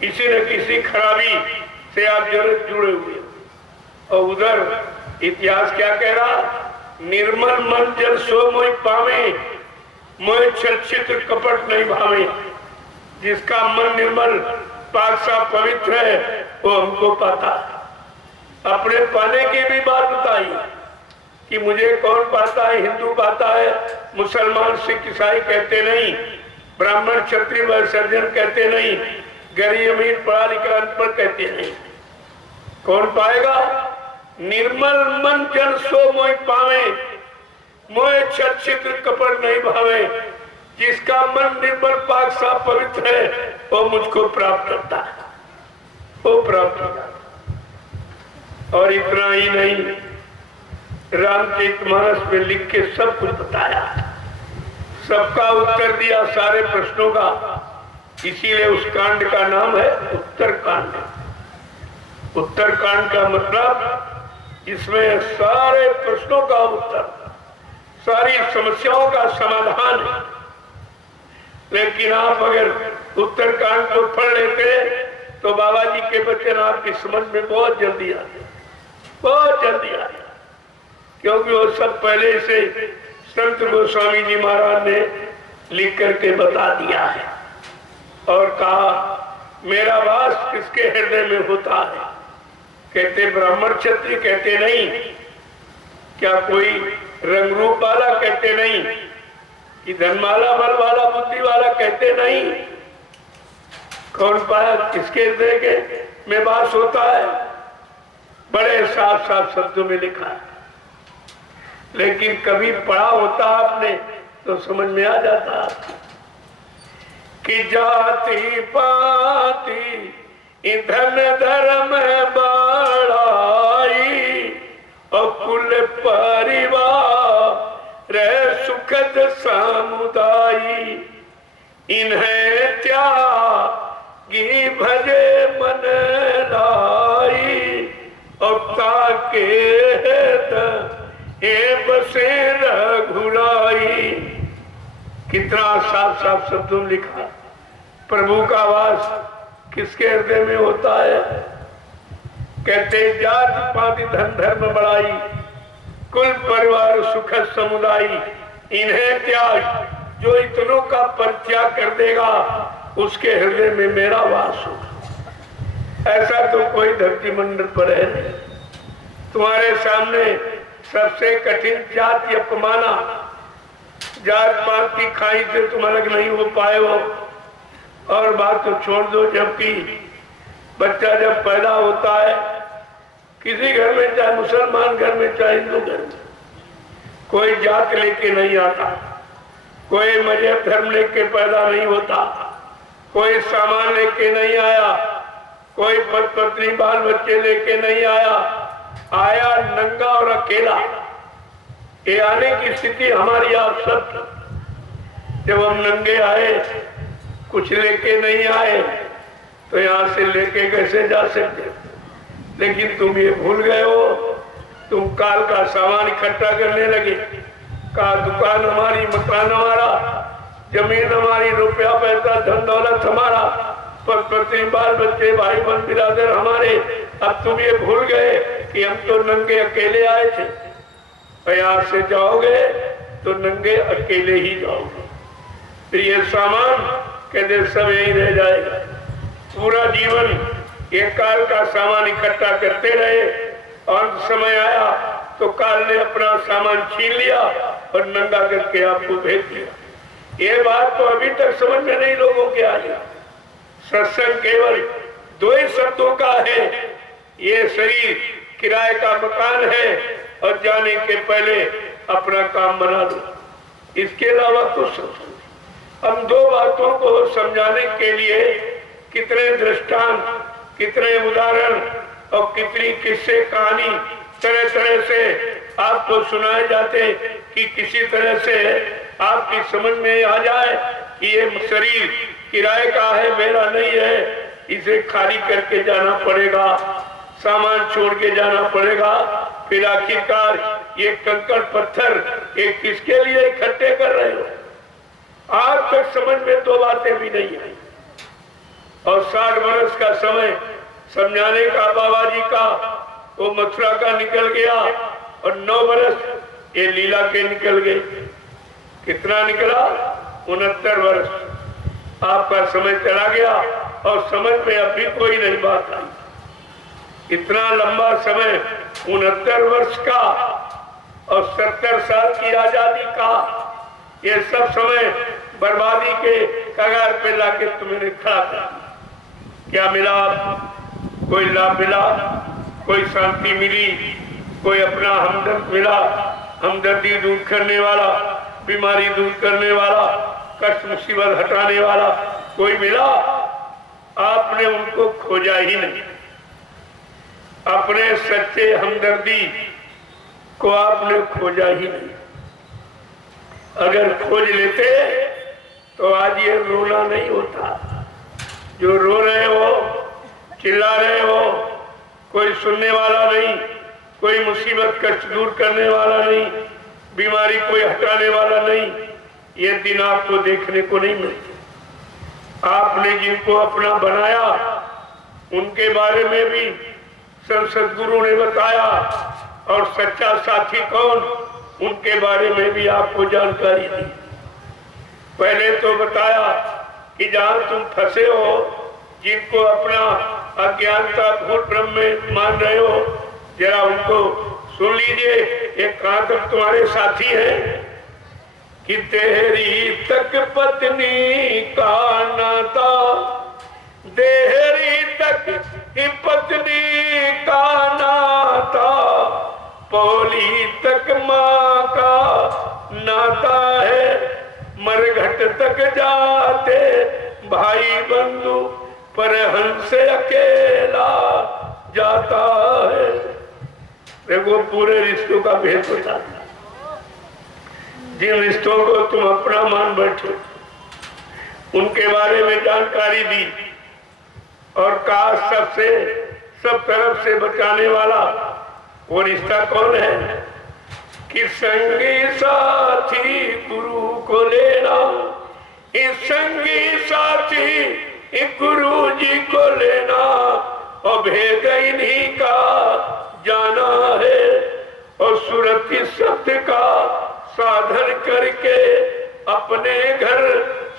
किसी न किसी खराबी से आप जरूर जुड़े हुए। और उधर इतिहास क्या कह रहा? निर्मल मन जन सो मोहि पावे, मोहि छल छिद्र कपट नहीं भावे। जिसका मन निर्मल पाक साफ पवित्र है वो हमको पाता है। अपने पाने की भी बात बताई कि मुझे कौन पाता है? हिंदू पाता है, मुसलमान सिख ईसाई कहते नहीं, ब्राह्मण क्षत्रिय वैश्य सज्जन कहते नहीं, गरीब अमीर पढ़ा लिखा अनपढ़ कहते नहीं। कौन पाएगा? निर्मल मन जन सो मोहि पावे, मोह छल छिद्र कपट नहीं भावे। जिसका मन निर्मल पाक साफ पवित्र है वो मुझको प्राप्त करता है, वो प्राप्त करता। और इतना ही नहीं, रामचरितमानस में लिख के सब कुछ बताया, सबका उत्तर दिया सारे प्रश्नों का। इसीलिए उस कांड का नाम है उत्तरकांड। उत्तरकांड का मतलब इसमें सारे प्रश्नों का उत्तर, सारी समस्याओं का समाधान है। लेकिन आप अगर उत्तरकांड को पढ़ लेते तो बाबा जी के वचन आपकी समझ में बहुत जल्दी आ गया, बहुत जल्दी आ गया। क्योंकि वो सब पहले से संत गोस्वामी जी महाराज ने लिख करके बता दिया है और कहा मेरा वास किसके हृदय में होता है? कहते ब्राह्मण क्षत्रिय कहते नहीं, क्या कोई रंग रूप वाला कहते नहीं, कि धनमाला बल वाला बुद्धि वाला कहते नहीं। कौन पाया किसके हृदय के में वास होता है? बड़े साफ साफ शब्दों में लिखा है, लेकिन कभी पढ़ा होता आपने तो समझ में आ जाता कि जाति पाति धन धर्म बढ़ाई और कुल परिवार रह सुखद समुदायी। इन्हें त्यागी भजे मन लाई और ताके हे बसे रघुराई। कितना साफ साफ शब्दों में लिखा। प्रभु का वास किसके हृदय में होता है? कहते जाति पाति धन धर्म बढ़ाई, कुल परिवार सुखद समुदाय। इन्हें त्याग, जो इतनों का परित्याग कर देगा उसके हृदय में मेरा वास होगा। ऐसा तो कोई धरती मंडल पर है नहीं। तुम्हारे सामने सबसे कठिन जाति अपमाना, जात पात की खाई से तुम अलग नहीं हो पाए हो। और बात तो छोड़ दो, जबकि बच्चा जब पैदा होता है किसी घर में, चाहे मुसलमान घर में चाहे हिंदू घर में, कोई जात लेके नहीं आता, कोई मजहब धर्म लेके पैदा नहीं होता, कोई सामान लेके नहीं आया, कोई पति पत्नी बाल बच्चे लेके नहीं आया, आया नंगा और अकेला। ये आने की स्थिति हमारी आप सब, जब हम नंगे आए, कुछ लेके नहीं आए, तो यहाँ से लेके कैसे जा सकते? लेकिन तुम ये भूल गए हो, तुम काल का सामान इकट्ठा करने लगे। कहा दुकान हमारी, मकान हमारा, जमीन हमारी, रुपया पैसा धन दौलत हमारा, पर पत्नी बाल बच्चे भाई बहन बिरादर हमारे। अब तुम ये भूल गए कि हम तो नंगे अकेले आए थे, और यहाँ से जाओगे तो नंगे अकेले ही जाओगे। फिर ये सामान कहते सब यही रह जाएगा। पूरा जीवन ये काल का सामान इकट्ठा करते रहे, और समय आया तो काल ने अपना सामान छीन लिया और नंगा करके आपको भेज दिया। ये बात तो अभी तक समझ में नहीं लोगों के आई। सत्संग केवल दो ही शब्दों का है, ये शरीर किराए का मकान है और जाने के पहले अपना काम बना लो, इसके अलावा कुछ हम दो बातों को समझाने के लिए कितने दृष्टांत, कितने उदाहरण और कितनी किस्से कहानी तरह तरह से आपको सुनाए जाते कि किसी तरह से आपकी समझ में आ जाए कि ये शरीर किराए का है, मेरा नहीं है, इसे खाली करके जाना पड़ेगा, सामान छोड़ के जाना पड़ेगा। फिर आखिरकार ये कंकड़ पत्थर ये किसके लिए इकट्ठे कर रहे हो? आज तक समझ में दो बातें भी नहीं आई। और 60 वर्ष का समय समझाने का बाबा जी का वो मथुरा का निकल गया, और 9 वर्ष ये लीला के निकल गए। कितना निकला? 69 वर्ष आपका समय चला गया और समझ में अभी कोई नहीं बात आई। इतना लंबा समय 69 वर्ष का और 70 साल की आजादी का, ये सब समय बर्बादी के कगार पे लाके तुम्हें खड़ा कर। क्या मिला? कोई लाभ मिला? कोई शांति मिली? कोई अपना हमदर्द मिला? हमदर्दी दूर करने वाला, बीमारी दूर करने वाला, कष्ट मुसीबत हटाने वाला कोई मिला? आपने उनको खोजा ही नहीं। अपने सच्चे हमदर्दी को आपने खोजा ही नहीं। अगर खोज लेते तो आज ये रोना नहीं होता। जो रो रहे हो, चिल्ला रहे हो, कोई सुनने वाला नहीं, कोई मुसीबत कष्ट दूर करने वाला नहीं, बीमारी कोई हटाने वाला नहीं, ये दिन आपको देखने को नहीं मिलते। आपने जिनको अपना बनाया उनके बारे में भी सदगुरु ने बताया, और सच्चा साथी कौन उनके बारे में भी आपको जानकारी दी। पहले तो बताया कि जहां तुम फंसे हो, जिनको अपना अज्ञानता भूल ब्रह्म में मान रहे हो, जरा उनको सुन लीजिए। एक कहां तक तुम्हारे साथी है कि तेरी तक पत्नी का नाता, देहरी तक ही पत्नी का नाता, पौली तक माँ का नाता है, मरघट तक जाते भाई बंधु, पर हंस अकेला जाता है। देखो पूरे रिश्तों का भेद बताता। जिन रिश्तों को तुम अपना मान बैठो, उनके बारे में जानकारी दी और कहा सबसे सब तरफ से बचाने वाला वो रिश्ता कौन है कि संगी साथी गुरु को लेना, इस संगी साथी गुरु जी को लेना, और भेद इन्हीं का जाना है, और सुरति सत्य का साधन करके अपने घर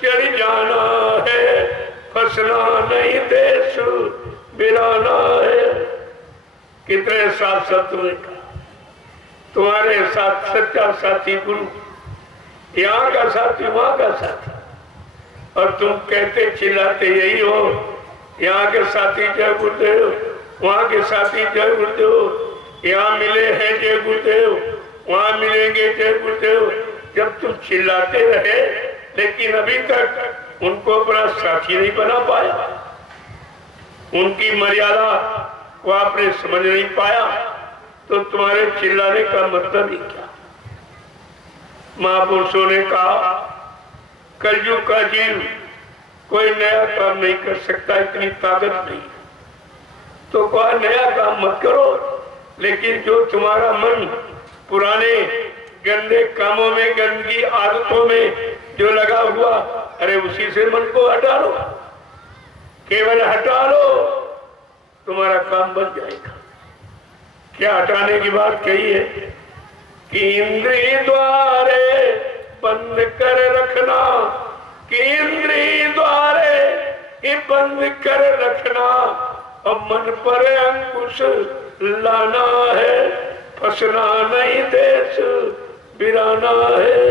चढ़ जाना है, फंसना नहीं देश बिराना है। कितने साथ सत्य का तुम्हारे साथ सच्चा साथी गुरु, यहाँ का साथी वहां का साथी, और तुम कहते चिल्लाते यही हो, यहाँ के साथी जय गुरुदेव, वहाँ के साथी जय गुरुदेव, यहाँ मिले हैं जय गुरुदेव, वहाँ मिलेंगे जय गुरुदेव। जब तुम चिल्लाते रहे लेकिन अभी तक उनको अपना साथी नहीं बना पाया, उनकी मर्यादा को आपने समझ नहीं पाया, तो तुम्हारे चिल्लाने का मतलब ही क्या? महापुरुषों ने कहा कलयुग का जीव कोई नया काम नहीं कर सकता, इतनी ताकत नहीं, तो कोई नया काम मत करो। लेकिन जो तुम्हारा मन पुराने गंदे कामों में, गंदी आदतों में जो लगा हुआ, अरे उसी से मन को हटा लो, केवल हटा लो, तुम्हारा काम बन जाएगा। क्या हटाने की बात कही है कि इंद्रिय द्वारे बंद कर रखना, कि इंद्रिय द्वारे ही बंद कर रखना, और मन पर अंकुश लाना है, फंसना नहीं देश बिराना है।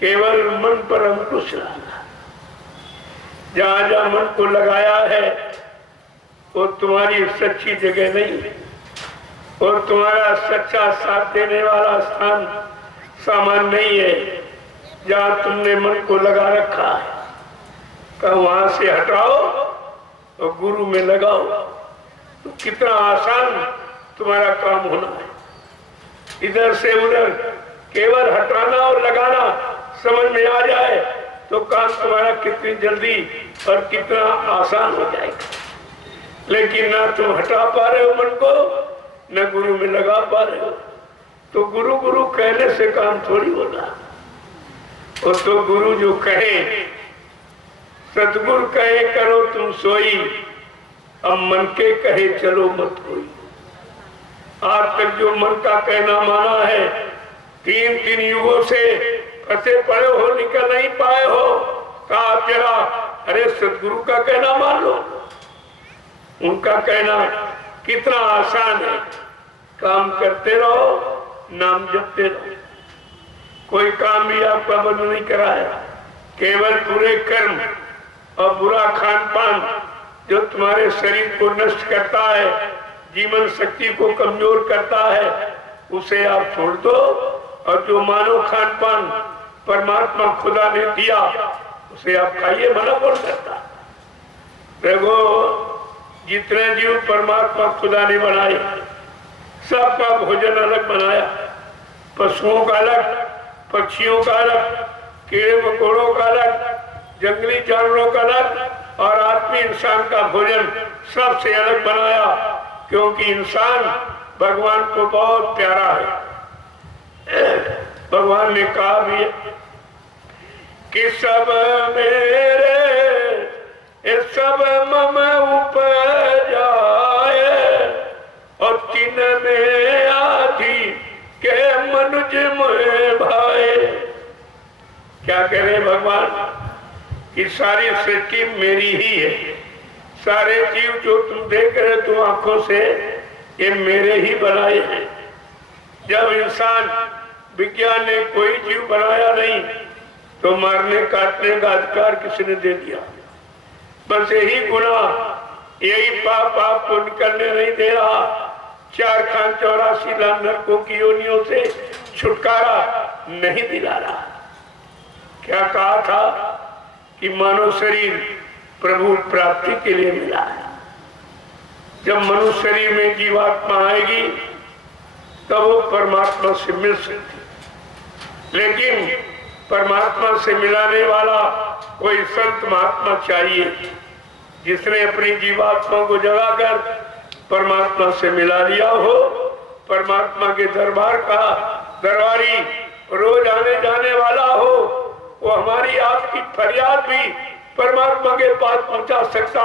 केवल मन पर अंकुश लाना, जहां जहां मन को लगाया है वो तुम्हारी सच्ची जगह नहीं है, और तुम्हारा सच्चा साथ देने वाला स्थान सामान नहीं है। जहां तुमने मन को लगा रखा है, कहा वहां से हटाओ और गुरु में लगाओ, तो कितना आसान तुम्हारा काम होना है। इधर से उधर केवल हटाना और लगाना समझ में आ जाए तो काम तुम्हारा कितनी जल्दी और कितना आसान हो जाएगा। लेकिन ना तुम हटा पा रहे हो मन को, न गुरु में लगा पा रहे हो, तो गुरु गुरु कहने से काम थोड़ी होगा। और तो गुरु जो कहे, सतगुरु कहे करो तुम सोई, अब मन के कहे चलो मत कोई। आज तक जो मन का कहना माना है, तीन तीन युगों से फंसे पड़े हो, निकल नहीं पाए हो, कहा चला अरे सतगुरु का कहना मान लो। उनका कहना कितना आसान है, काम करते रहो, नाम जपते रहो। कोई काम भी आपका बंद नहीं कराया, केवल बुरे कर्म और बुरा खान पान जो तुम्हारे शरीर को नष्ट करता है, जीवन शक्ति को कमजोर करता है, उसे आप छोड़ दो, और जो मानव खान पान परमात्मा खुदा ने दिया उसे आप खाइए। मना कौन करता? देखो जितने जीव परमात्मा खुदा ने बनाए, सबका भोजन अलग बनाया। पशुओं का अलग, पक्षियों का अलग, कीड़े मकोड़ों का अलग, जंगली जानवरों का अलग, और आदमी इंसान का भोजन सबसे अलग बनाया, क्योंकि इंसान भगवान को बहुत प्यारा है। भगवान ने कहा भी कि सब मेरे सब मम उपजाए, और तीन में आधी के मनुज में भाए। क्या कह रहे भगवान कि सारी सृष्टि मेरी ही है, सारे जीव जो तुम देख रहे तुम आंखों से, ये मेरे ही बनाए हैं। जब इंसान विज्ञान ने कोई जीव बनाया नहीं, तो मारने काटने का अधिकार किसने दे दिया? बस यही गुनाह, यही पाप आपको निकलने नहीं दे रहा। 4 खान 84 लाख नरकों की योनियों से छुटकारा नहीं दिला रहा। क्या कहा था कि मानव शरीर प्रभु प्राप्ति के लिए मिला है। जब मनुष्य शरीर में जीवात्मा आएगी तब वो परमात्मा से मिल सकती। लेकिन परमात्मा से मिलाने वाला कोई संत महात्मा चाहिए, जिसने अपनी जीवात्मा को जगाकर परमात्मा से मिला लिया हो। परमात्मा के दरबार का दरबारी रोज आने जाने वाला हो, वो हमारी आपकी फरियाद भी परमात्मा के पास पहुंचा सकता,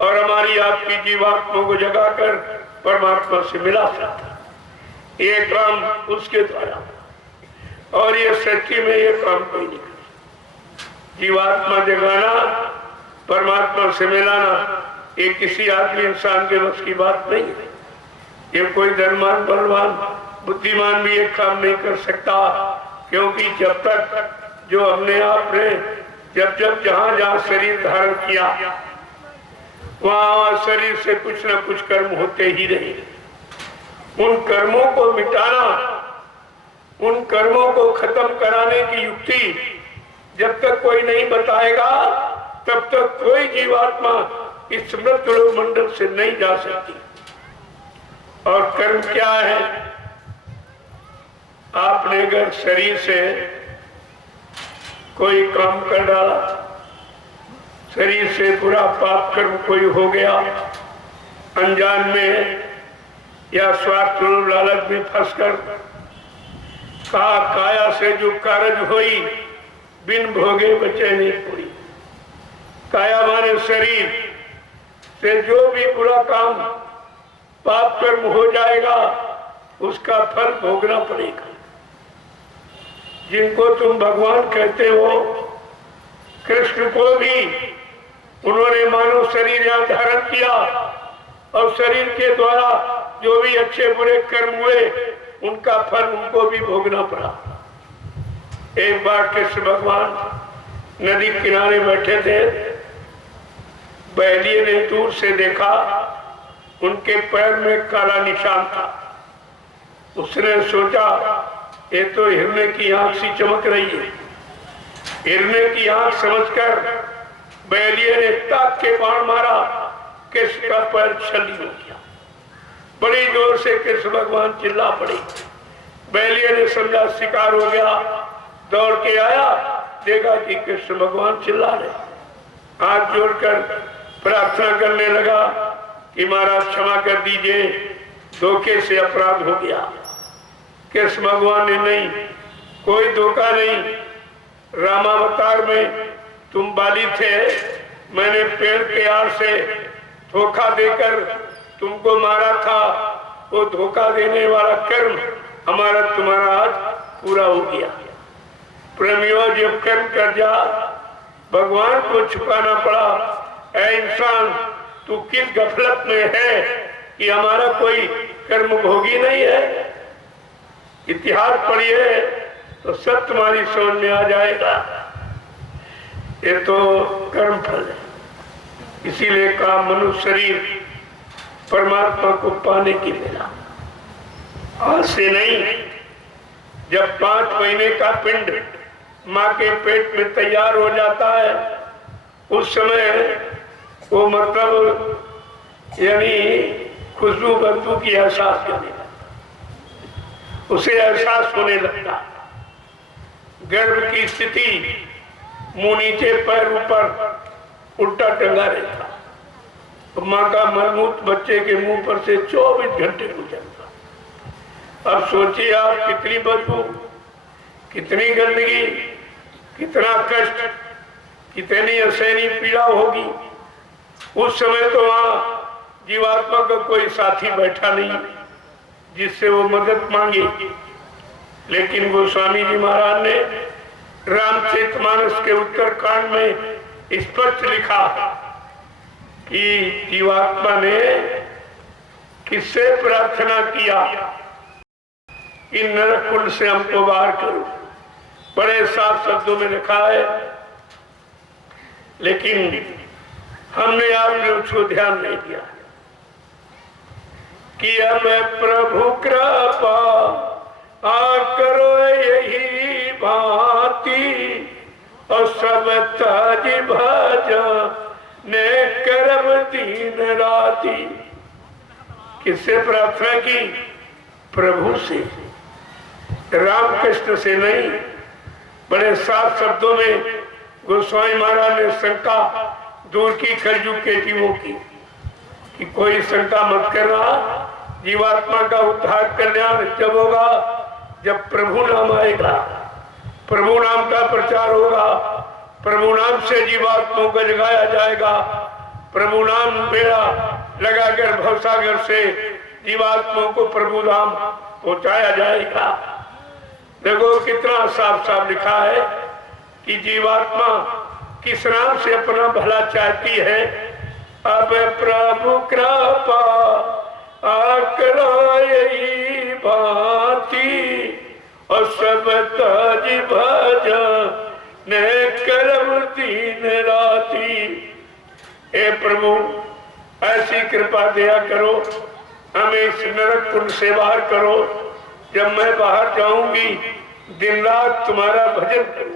और हमारी आपकी जीवात्मा को जगाकर परमात्मा से मिला सकता। ये काम उसके द्वारा, और ये सच्ची में ये काम कोई नहीं कर। जीवात्मा जगाना, परमात्मा से मिलाना, ये किसी आदमी इंसान के बस की बात नहीं है। ये कोई धनवान बलवान बुद्धिमान भी ये काम नहीं कर सकता, क्योंकि जब तक जो हमने आपने जब जहां जहां शरीर धारण किया, वहां शरीर से कुछ न कुछ कर्म होते ही रहे। उन कर्मों को मिटाना, उन कर्मों को खत्म कराने की युक्ति जब तक कोई नहीं बताएगा, तब तक कोई जीवात्मा इस मृत मंडल से नहीं जा सकती। और कर्म क्या है? आपने अगर शरीर से कोई काम कर डाला, शरीर से बुरा पाप कर्म कोई हो गया, अनजान में या स्वार्थ लालच में फंसकर, काया से जो कार्य हुई बिन भोगे बचे नहीं पूरी। काया माने शरीर से जो भी बुरा काम पाप कर्म हो जाएगा उसका फल भोगना पड़ेगा। जिनको तुम भगवान कहते हो, कृष्ण को भी उन्होंने मानव शरीर यहाँ धारण किया और शरीर के द्वारा जो भी अच्छे बुरे कर्म हुए उनका फल उनको भी भोगना पड़ा। एक बार कृष्ण भगवान नदी किनारे बैठे थे, बैलिए ने दूर से देखा, उनके पैर में काला निशान था। उसने सोचा ये तो हिरने की आंख सी चमक रही है। हिरने की आंख समझकर बैलिए ने ताक के बाण मारा, कृष्ण का पैर छली हो गया। बड़ी जोर से कृष्ण भगवान चिल्ला पड़े। बैलिए ने समझा शिकार हो गया, दौड़ के आया, देखा कि कृष्ण भगवान चिल्ला रहे। हाथ जोड़कर प्रार्थना करने लगा कि महाराज क्षमा कर दीजिए, धोखे से अपराध हो गया। कृष्ण भगवान ने नहीं, कोई धोखा नहीं, रामावतार में तुम बाली थे, मैंने पेड़ के आड़ से धोखा देकर तुमको मारा था। वो धोखा देने वाला कर्म हमारा तुम्हारा आज पूरा हो गया। प्रेमियों, जब कर्म कर जा भगवान को छुपाना पड़ा। ऐ इंसान, तू किस गफलत में है कि हमारा कोई कर्म भोगी नहीं है। इतिहास पढ़िए तो सब तुम्हारी समझ में आ जाएगा। ये तो कर्म फल है। इसीलिए कहा मनुष्य शरीर परमात्मा को पाने की मिला, आज से नहीं। जब 5 महीने का पिंड माँ के पेट में तैयार हो जाता है उस समय वो मतलब यानी खुशबू बदबू की एहसास करने लगता, उसे एहसास होने लगता। गर्भ की स्थिति, मुंह नीचे पैर ऊपर उल्टा टंगा रहता। तो माँ का मलमूत्र बच्चे के मुंह पर से 24 घंटे गुजरता। अब सोचिए आप, कितनी बदबू, कितनी गंदगी, कितना कष्ट, कितनी असहनीय पीड़ा होगी। उस समय तो वहां जीवात्मा का कोई साथी बैठा नहीं जिससे वो मदद मांगे। लेकिन गोस्वामी जी महाराज ने रामचरितमानस के उत्तरकांड में स्पष्ट लिखा कि जीवात्मा ने किससे प्रार्थना किया कि नरक कुंड से हमको बाहर करो। बड़े साफ शब्दों में लिखा है, लेकिन हमने आपने उसको ध्यान नहीं दिया कि अब प्रभु कृपा करो यही भांति और सब ताज भजन ने करब दिन राती। किससे प्रार्थना की? प्रभु से, रामकृष्ण से नहीं। बड़े साफ शब्दों में गोस्वामी महाराज ने शंका दूर की कलयुग के जीवों की कि कोई शंका मत करना, जीवात्मा का उद्धार कल्याण जब होगा जब प्रभु नाम आएगा, प्रभु नाम का प्रचार होगा, प्रभु नाम से जीवात्माओं को जगाया जाएगा, प्रभु नाम बेड़ा लगाकर भवसागर से जीवात्माओं को प्रभु धाम पहुंचाया जाएगा। देखो कितना साफ साफ लिखा है कि जीवात्मा किस नाम से अपना भला चाहती है। अब प्रभु कृपा करो यही भांति और सब ताज भजन ने करब दिन राती। हे प्रभु, ऐसी कृपा दया करो, हमें इस नरक कुंड से बाहर करो। जब मैं बाहर जाऊंगी दिन रात तुम्हारा भजन करूं।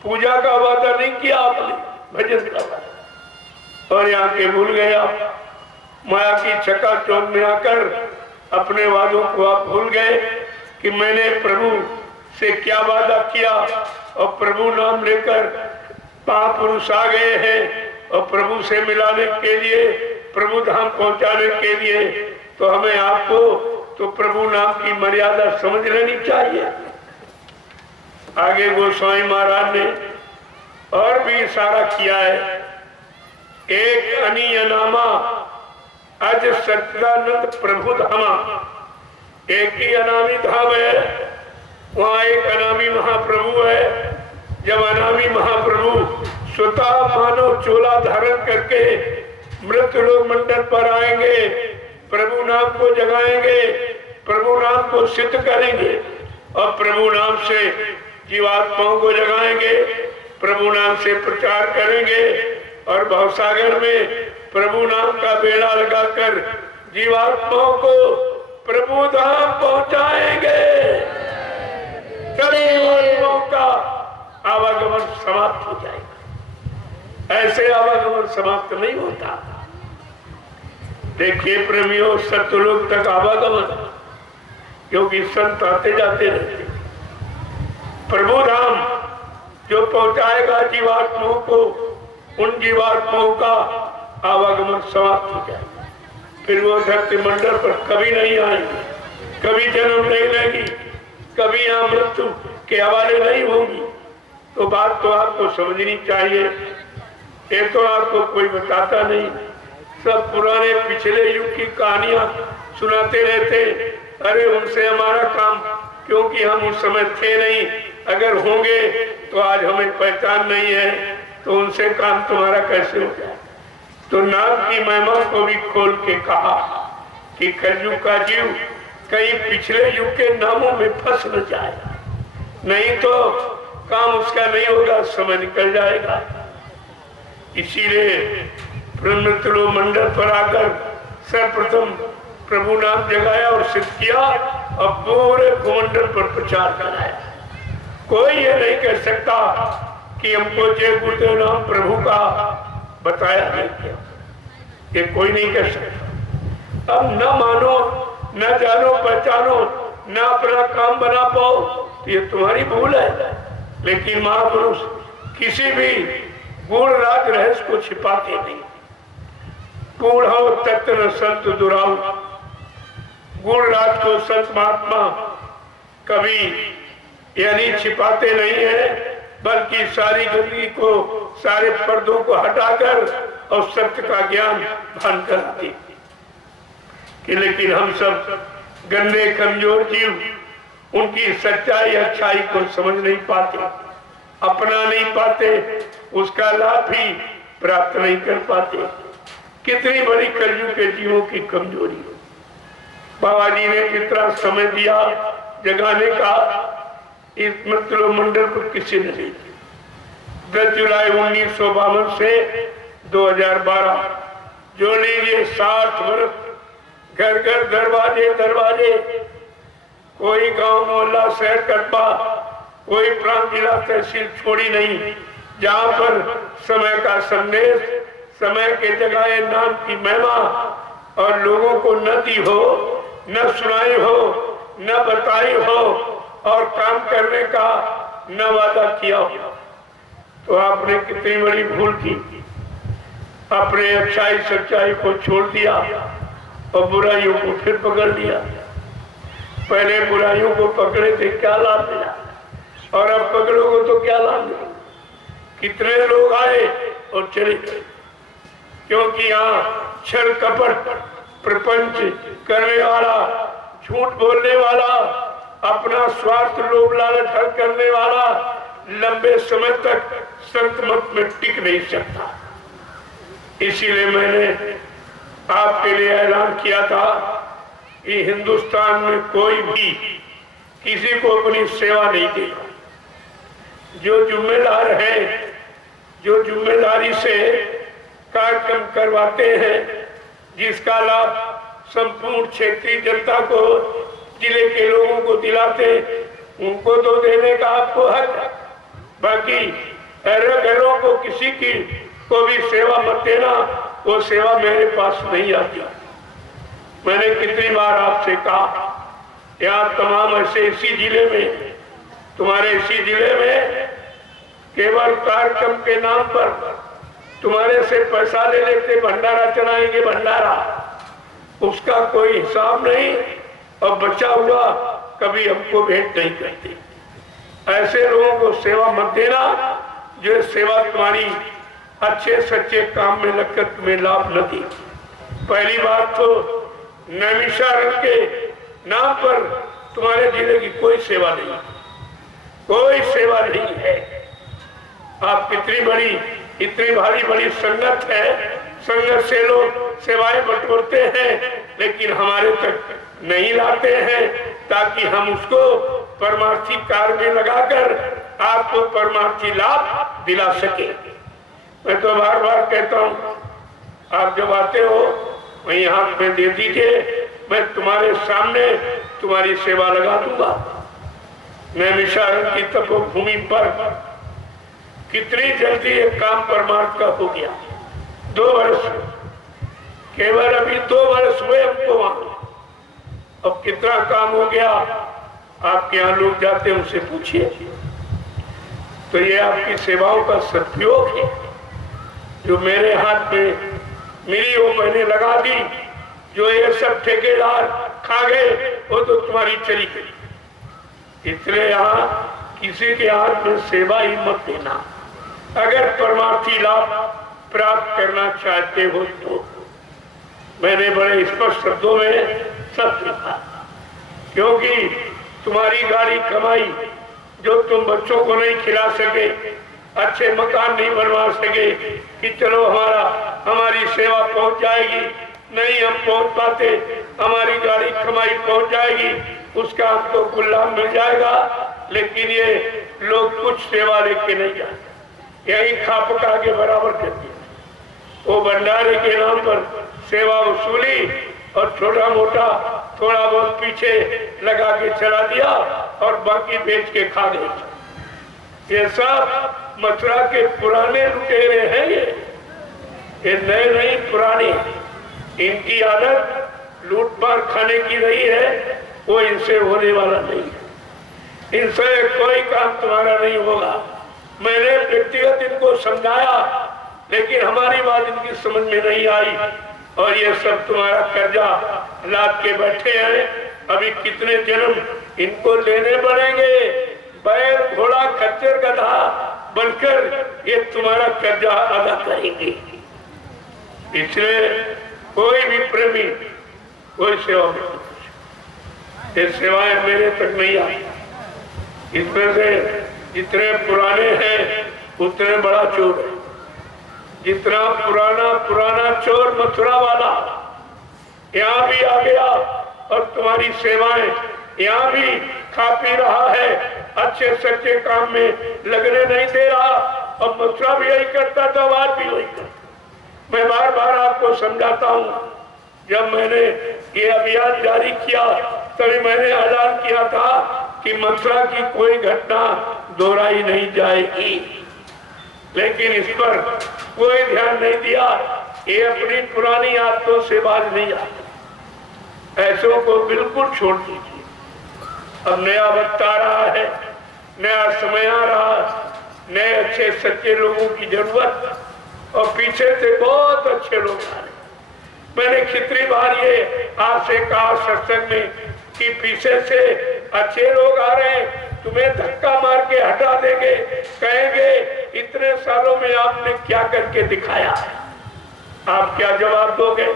पूजा का वादा नहीं किया आपने, भजन का वादा। और यहाँ के भूल गए आप, माया की चकाचौंध में आकर अपने वादों को आप भूल गए कि मैंने प्रभु से क्या वादा किया। और प्रभु नाम लेकर महापुरुष आ गए हैं और प्रभु से मिलाने के लिए, प्रभु धाम पहुंचाने के लिए, तो हमें आपको तो प्रभु नाम की मर्यादा समझ लेनी चाहिए। आगे गोस्वामी महाराज ने और भी इशारा किया है। एक अनियनामा अज सच्चिदानंद प्रभु धामा, एक ही अनामी धाम है, वहाँ एक अनामी महाप्रभु है। जब अनामी महाप्रभु स्वतः मानव चोला धारण करके मृत लोक मंडल पर आएंगे, प्रभु नाम को जगाएंगे, प्रभु नाम को सिद्ध करेंगे और प्रभु नाम से जीवात्माओं को जगाएंगे, प्रभु नाम से प्रचार करेंगे और भवसागर में प्रभु नाम का बेड़ा लगाकर जीवात्माओं को प्रभु धाम पहुंचाएंगे। तब जीवात्माओं का आवागमन समाप्त हो जाएगा। ऐसे आवागमन समाप्त नहीं होता। देखिए प्रेमियों, सत्यलोक तक आवागमन, क्योंकि संत आते जाते रहते। प्रभु धाम जो पहुंचाएगा जीवात्माओं को, उन जीवात्माओं का आवागमन समाप्त हो जाएगा। फिर वो धरती मंडल पर कभी नहीं आएंगे, कभी जन्म नहीं लेंगी, कभी यहाँ मृत्यु के हवाले नहीं होंगी। तो बात तो आपको समझनी चाहिए। ये तो आपको कोई बताता नहीं, सब पुराने पिछले युग की कहानियां सुनाते रहते। अरे उनसे हमारा काम, क्योंकि हम उस समय थे नहीं, अगर होंगे तो आज हमें पहचान नहीं है, तो उनसे काम तुम्हारा कैसे हो जाए। तो नाम की महिमा को भी खोल के कहा कि कलयुग का जीव कहीं पिछले युग के नामों में फंस न जाए, नहीं तो काम उसका नहीं होगा, समय निकल जाएगा। इसीलिए ब्रह्मत्रो मंडल पर आकर सर्वप्रथम प्रभु नाम जगाया और सिद्ध किया और पूरे भूमंडल पर प्रचार कराया। कोई ये नहीं कह सकता कि हमको जय गुरुदेव नाम प्रभु का बताया नहीं किया, ये कोई नहीं कह सकता। अब न मानो, न जानो, पहचानो, न अपना काम बना पाओ, तो ये तुम्हारी भूल है। लेकिन महापुरुष किसी भी गूढ़ राज रहस्य को छिपाते नहीं। गूढ़ हो तत्व न संत दुराऊ, गूढ़ राज को संत महात्मा कभी यानी छिपाते नहीं है, बल्कि सारी गंदगी को, सारे पर्दों को हटाकर और सत्य का ज्ञान भान कराते। कि लेकिन हम सब गंदे कमजोर जीव उनकी सच्चाई अच्छाई को समझ नहीं पाते, अपना नहीं पाते, उसका लाभ भी प्राप्त नहीं कर पाते। कितनी बड़ी कलयुग के जीवों की कमजोरी हो। बाबा जी ने कितना समय दिया जगाने का, इस मृत्यु मंडल को किसी ने नहीं। 10 जुलाई 1952 से 2012 जो लीजिए 60 वर्ष, घर घर दरवाजे दरवाजे, कोई गांव मोहल्ला शहर कस्बा, कोई प्रांत जिला तहसील छोड़ी नहीं, जहां पर समय का संदेश, समय के जगह नाम की महिमा और लोगों को न दी हो, न सुनाई हो, न बताई हो और काम करने का न वादा किया हो, तो आपने कितनी बड़ी भूल की। अपने अच्छाई सच्चाई को छोड़ दिया और बुराइयों को फिर पकड़ लिया। पहले बुराइयों को पकड़े थे, क्या लाभ मिला, और अब पकड़ोगे तो क्या लाभ मिला। कितने लोग आए और चले गए, क्योंकि यहाँ छल कपट प्रपंच करने वाला, झूठ बोलने वाला, अपना स्वार्थ लोभ लालच हल करने वाला लंबे समय तक संत मत में टिक नहीं सकता। इसीलिए मैंने आपके लिए ऐलान किया था कि हिंदुस्तान में कोई भी किसी को अपनी सेवा नहीं देगा। जो जिम्मेदार है, जो जिम्मेदारी से कार्यक्रम करवाते हैं, जिसका लाभ संपूर्ण क्षेत्रीय जनता को, जिले के लोगों को दिलाते, उनको तो देने का आपको हक है। बाकी घरों को किसी की को भी सेवा मत देना, वो सेवा मेरे पास नहीं आती। मैंने कितनी बार आपसे कहा, यहाँ तमाम ऐसे इसी जिले में, तुम्हारे इसी जिले में केवल कार्यक्रम के नाम पर तुम्हारे से पैसा ले लेते, भंडारा चलाएंगे, भंडारा, उसका कोई हिसाब नहीं, और बचा हुआ कभी हमको भेंट नहीं करते। ऐसे लोगों को सेवा मत देना जो सेवा तुम्हारी अच्छे सच्चे काम में लगकर तुम्हें लाभ न दी। पहली बात तो नैमिषारण्य के नाम पर तुम्हारे जिले की कोई सेवा नहीं, कोई सेवा नहीं है। आप इतनी भारी बड़ी संगत है, संगत से लोग सेवाएं बटोरते हैं लेकिन हमारे तक नहीं लाते हैं ताकि हम उसको परमार्थी कार्य में लगाकर आपको परमार्थी लाभ दिला सके। मैं तो बार बार कहता हूँ, आप जब आते हो वही हाथ में दे दीजिए, मैं तुम्हारे सामने तुम्हारी सेवा लगा दूंगा। नैमिषारण्य की तपोभूमि पर कितनी जल्दी एक काम परमार्थ का हो गया। 2 वर्ष, केवल अभी 2 वर्ष हुए हमको वहां, अब कितना काम हो गया। आपके यहाँ लोग जाते हैं, उनसे पूछिए। तो ये आपकी सेवाओं का सदुपयोग है। जो मेरे हाथ में मिली वो मैंने लगा दी, जो ये सब ठेकेदार खा गए वो तो तुम्हारी चली गई। इसलिए यहाँ किसी के हाथ में सेवा ही मत देना। अगर परमार्थी लाभ प्राप्त करना चाहते हो तो मैंने बड़े स्पष्ट शब्दों में सब लिखा, क्योंकि तुम्हारी गाड़ी कमाई जो तुम बच्चों को नहीं खिला सके, अच्छे मकान नहीं बनवा सके कि चलो हमारी सेवा पहुंच जाएगी, नहीं हम पहुंच पाते, हमारी गाड़ी कमाई पहुंच जाएगी, उसका हमको कुल लाभ मिल जाएगा। लेकिन ये लोग कुछ सेवा लेके नहीं जाते, यही खा पका के बराबर कर दिया। वो भंडारे के नाम पर सेवा वसूली और छोटा मोटा थोड़ा बहुत पीछे लगा के चला दिया और बाकी बेच के खा गए। ये सब मथुरा के पुराने लुटेरे हैं। ये नए नहीं पुराने, इनकी आदत लूटपाट खाने की रही है, वो इनसे होने वाला नहीं है। इनसे कोई काम तुम्हारा नहीं होगा। मैंने व्यक्तिगत इनको समझाया लेकिन हमारी बात इनकी समझ में नहीं आई और ये सब तुम्हारा कर्जा लाद के बैठे हैं। अभी कितने जन्म इनको लेने पड़ेंगे, बैल घोड़ा खच्चर गधा बनकर ये तुम्हारा कर्जा अदा करेंगे। इसलिए कोई भी प्रेमी कोई सेवा नहीं, ये सेवाएं मेरे तक नहीं आई। इसमें से जितने पुराने हैं उतने बड़ा चोर है। जितना पुराना चोर मथुरा वाला यहाँ भी आ गया और तुम्हारी सेवाएं यहाँ भी खा पी रहा है, अच्छे सच्चे काम में लगने नहीं दे रहा। और मथुरा भी यही करता था, आज भी वही करता। मैं बार बार आपको समझाता हूँ, जब मैंने ये अभियान जारी किया तभी मैंने ऐलान किया था कि मथुरा की कोई घटना दोहराई नहीं जाएगी, लेकिन इस पर कोई ध्यान नहीं दिया। ये अपनी पुरानी आदतों से बाज नहीं आते, ऐसों को बिल्कुल छोड़ दीजिए। अब नया वक्त आ रहा है, नया समय आ रहा, नए अच्छे सच्चे लोगों की जरूरत, और पीछे से बहुत अच्छे लोग आ रहे। मैंने कितनी बार ये आपसे कहा सत्संग में कि पीछे से अच्छे लोग आ रहे हैं, तुम्हें धक्का मार के हटा देंगे, कहेंगे इतने सालों में आपने क्या करके दिखाया, आप क्या जवाब दोगे।